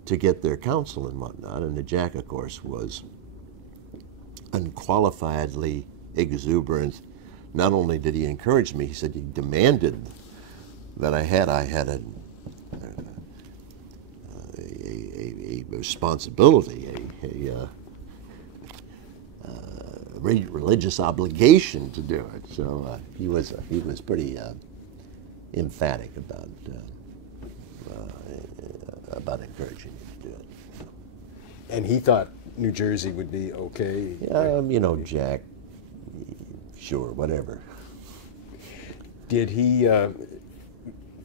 to get their counsel and whatnot. And Jack, of course, was unqualifiedly exuberant. Not only did he encourage me, he said he demanded that I had a responsibility, a religious obligation to do it. So he was pretty emphatic about encouraging me to do it. And he thought New Jersey would be okay? Jack, sure, whatever. Did he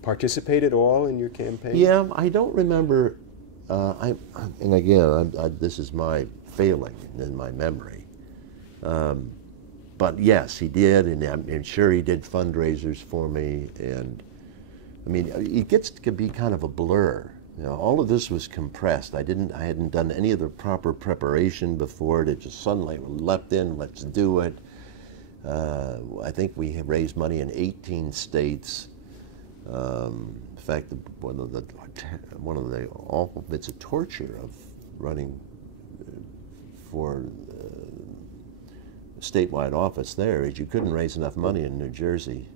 participate at all in your campaign? Yeah, I don't remember. And again, this is my failing in my memory. But yes, he did, and I'm sure he did fundraisers for me. And I mean, it gets to be kind of a blur. All of this was compressed. I hadn't done any of the proper preparation before it. It just suddenly leapt in. Let's do it. I think we have raised money in 18 states. In fact, one of the awful bits of torture of running for statewide office there is you couldn't raise enough money in New Jersey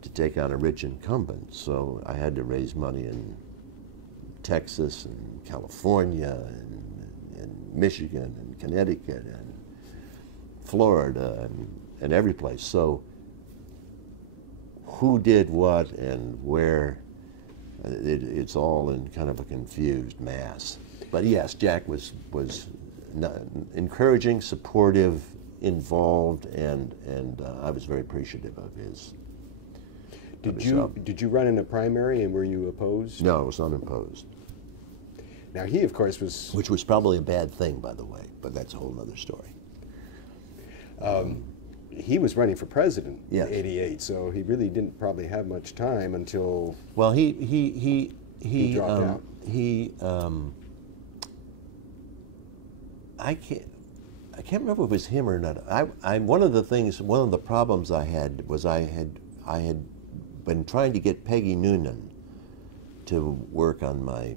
to take on a rich incumbent. So I had to raise money in Texas and California and Michigan and Connecticut and Florida and every place. So who did what and where, it's all in kind of a confused mass. But yes, Jack was encouraging, supportive, involved, and I was very appreciative of his. Did you run in a primary, and were you opposed? No, I was unopposed. Now he, of course, was... Which was probably a bad thing, by the way, but that's a whole other story. He was running for president Yes. in '88, so he really didn't probably have much time until Well, he dropped out. I can't remember if it was him or not. One of the problems I had was I had been trying to get Peggy Noonan to work on my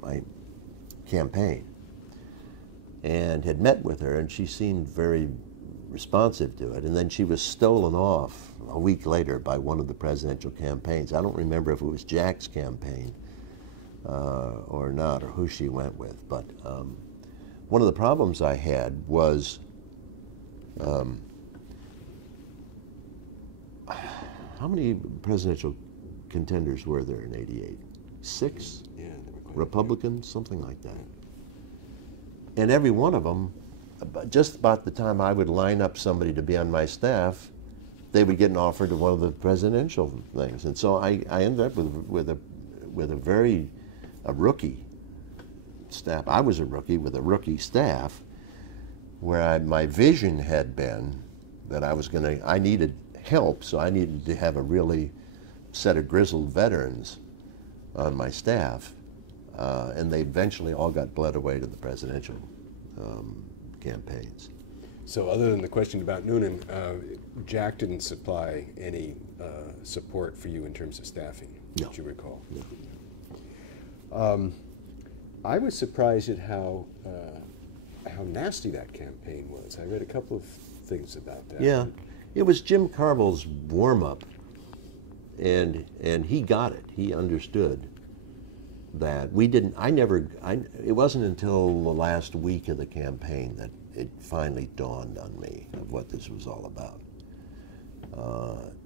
my campaign, and had met with her, and she seemed very responsive to it, and then she was stolen off a week later by one of the presidential campaigns. I don't remember if it was Jack's campaign or not, or who she went with, but one of the problems I had was how many presidential contenders were there in '88? 6? Yeah, they were quite Republicans, something like that. And every one of them, just about the time I would line up somebody to be on my staff, they would get an offer to one of the presidential things. And so I ended up with a rookie staff. I was a rookie with a rookie staff, where my vision had been that I needed help, so I needed to have a really set of grizzled veterans on my staff, and they eventually all got bled away to the presidential campaigns. So other than the question about Noonan, Jack didn't supply any support for you in terms of staffing, No. that you recall? No. I was surprised at how nasty that campaign was. I read a couple of things about that. Yeah, it was Jim Carville's warm-up, and he got it. He understood that we didn't. It wasn't until the last week of the campaign that it finally dawned on me of what this was all about.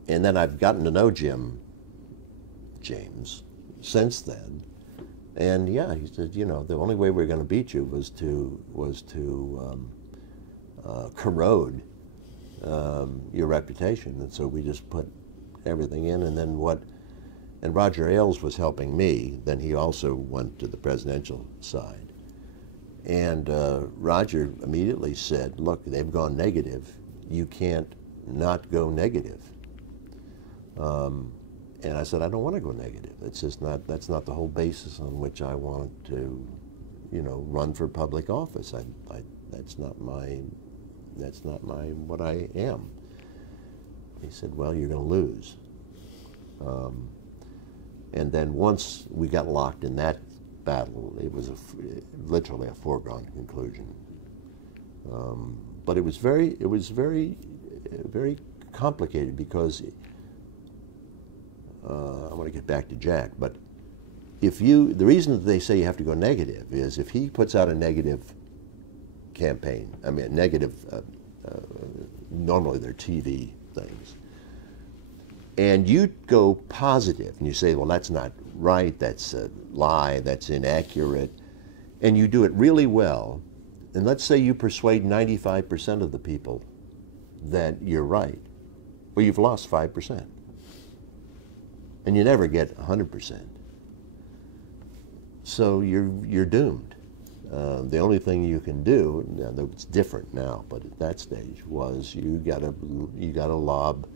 And then I've gotten to know James since then, and yeah, he said, the only way we're going to beat you was to corrode your reputation, and so we just put everything in, and then and Roger Ailes was helping me, then he also went to the presidential side. And Roger immediately said, look, they've gone negative. You can't not go negative. And I said, I don't want to go negative. It's just that's not the whole basis on which I want to, run for public office. That's not what I am. He said, well, you're going to lose. And then once we got locked in that battle, it was literally a foregone conclusion. But it was very complicated because I want to get back to Jack, but the reason that they say you have to go negative is if he puts out a negative campaign, normally they're TV things, and you go positive and you say, well, that's not right, that's a lie, that's inaccurate, and you do it really well, and let's say you persuade 95% of the people that you're right, well, you've lost 5%. And you never get 100%. So you're doomed. The only thing you can do, now it's different now, but at that stage was you gotta lob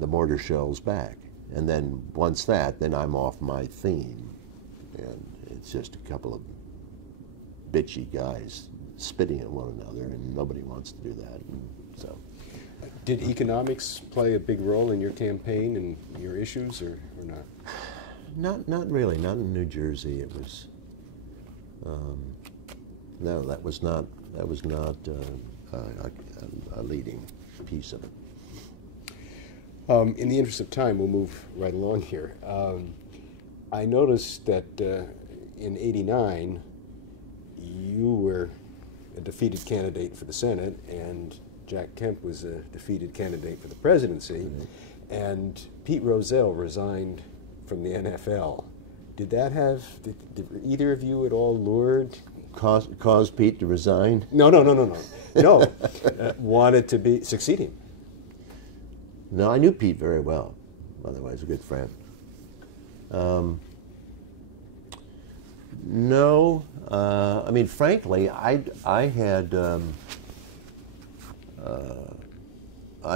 the mortar shells back, and then once then I'm off my theme, and it's just a couple of bitchy guys spitting at one another, and nobody wants to do that. And so. Did economics play a big role in your campaign and your issues, or not? Not really. Not in New Jersey. It was. No, that was not a leading piece of it. In the interest of time, we'll move right along here. I noticed that in '89, you were a defeated candidate for the Senate, and Jack Kemp was a defeated candidate for the presidency, mm-hmm. and Pete Rozelle resigned from the NFL. Did either of you at all lured? Cause Pete to resign? No. Wanted to succeed him. No, I knew Pete very well. By the way, he's a good friend. No, I mean, frankly, I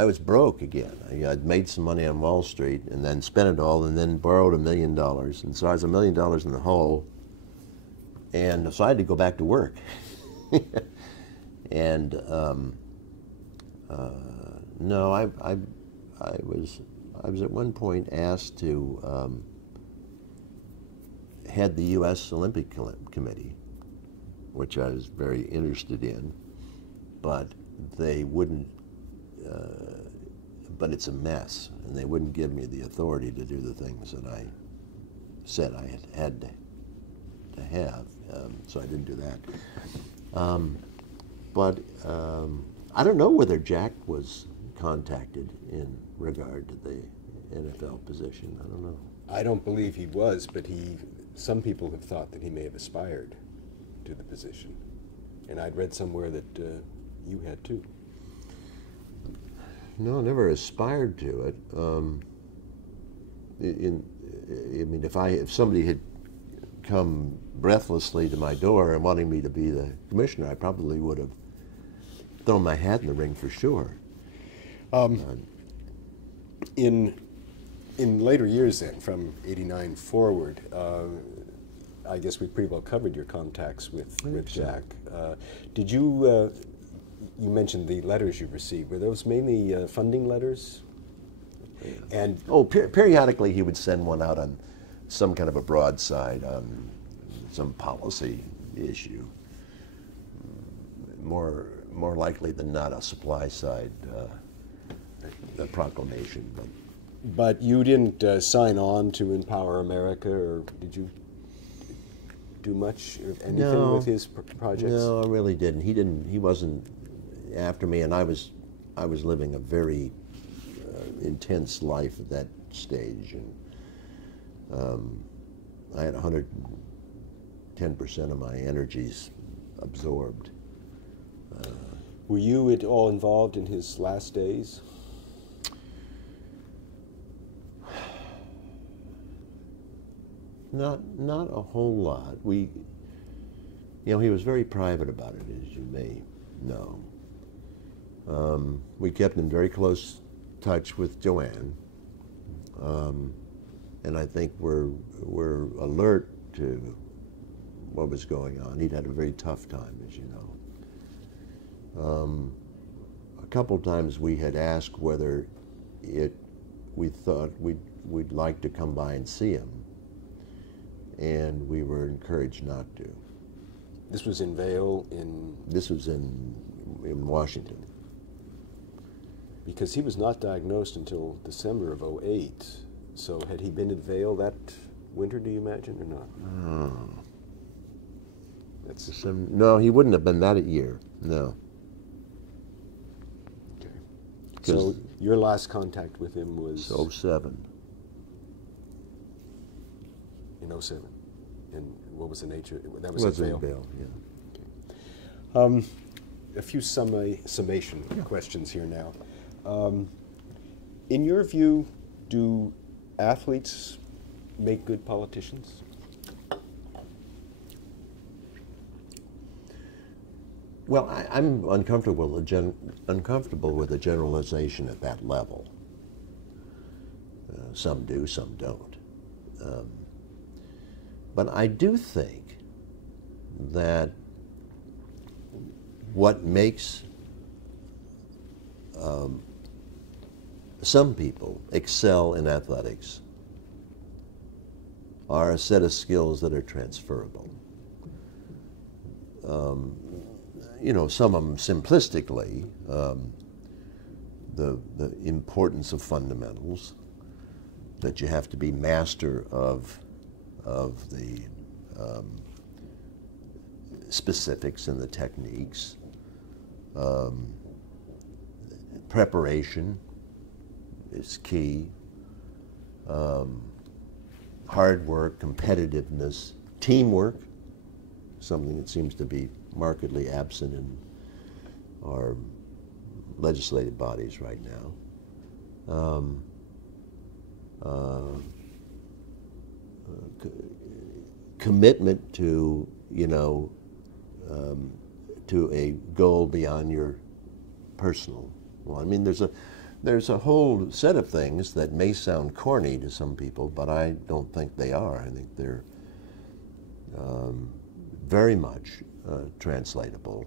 was broke again. I'd made some money on Wall Street and then spent it all and then borrowed $1 million. And so I was $1 million in the hole. And so I had to go back to work. And no, I was at one point asked to head the U.S. Olympic Committee, which I was very interested in, but they wouldn't. But it's a mess, and they wouldn't give me the authority to do the things that I said I had to have, so I didn't do that. But I don't know whether Jack was contacted in regard to the NFL position. I don't know. I don't believe he was, but some people have thought that he may have aspired to the position. And I'd read somewhere that you had too. No, never aspired to it. I mean, if somebody had come breathlessly to my door and wanting me to be the commissioner, I probably would have thrown my hat in the ring for sure. In later years then, from '89 forward, I guess we pretty well covered your contacts with Jack. Did you, you mentioned the letters you received, were those mainly funding letters? And periodically he would send one out on some kind of a broadside on some policy issue. More likely than not a supply side a proclamation. But you didn't sign on to Empower America, or did you do much of anything with his projects? No, I really didn't. He wasn't after me, and I was living a very intense life at that stage, and I had 110% of my energies absorbed. Were you at all involved in his last days? Not a whole lot. He was very private about it, as you may know. We kept in very close touch with Joanne, and I think we're alert to what was going on. He'd had a very tough time, as you know. A couple times we had asked whether we thought we'd like to come by and see him, and we were encouraged not to. This was in Vail This was in Washington. Because he was not diagnosed until December of '08. So had he been at Vail that winter, do you imagine, or not? No, he wouldn't have been that year, no. Okay. So your last contact with him was? 07. In 07. And what was the nature? That was at Vail? Vail, yeah. Okay. A few summation questions here now. In your view, do athletes make good politicians? Well, I'm uncomfortable with a generalization at that level. Some do, some don't. But I do think that what makes some people excel in athletics are a set of skills that are transferable. Some of them simplistically, the importance of fundamentals, that you have to be master of the specifics and the techniques. Preparation is key. Hard work, competitiveness, teamwork, something that seems to be markedly absent in our legislative bodies right now. commitment to, you know, to a goal beyond your personal one. I mean, there's a whole set of things that may sound corny to some people, but I don't think they are. I think they're very much translatable.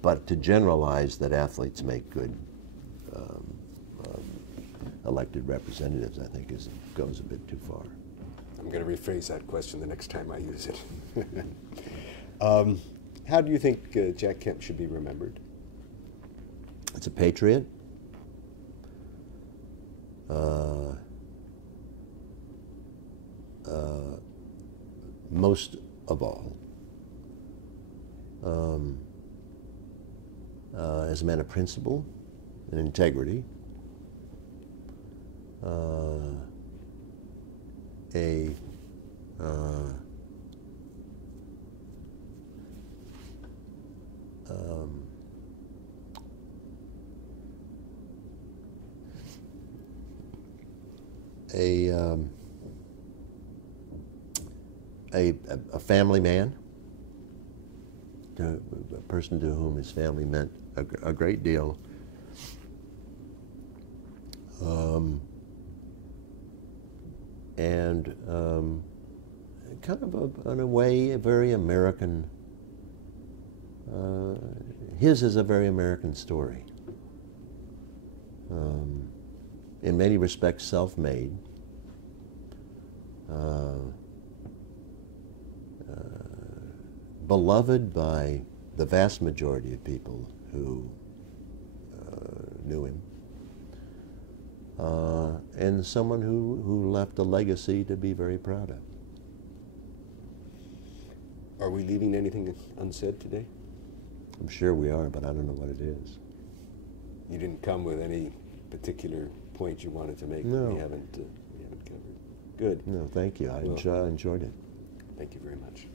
But to generalize that athletes make good elected representatives, I think goes a bit too far. I'm going to rephrase that question the next time I use it. How do you think Jack Kemp should be remembered? As a patriot, most of all, as a man of principle and integrity, a family man, a person to whom his family meant a great deal, and kind of in a way, a very American, his is a very American story. In many respects self-made, beloved by the vast majority of people who knew him, and someone who left a legacy to be very proud of. Are we leaving anything unsaid today? I'm sure we are, but I don't know what it is. You didn't come with any particular point you wanted to make No. that we haven't covered. Good. No, thank you. I enjoyed it. Thank you very much.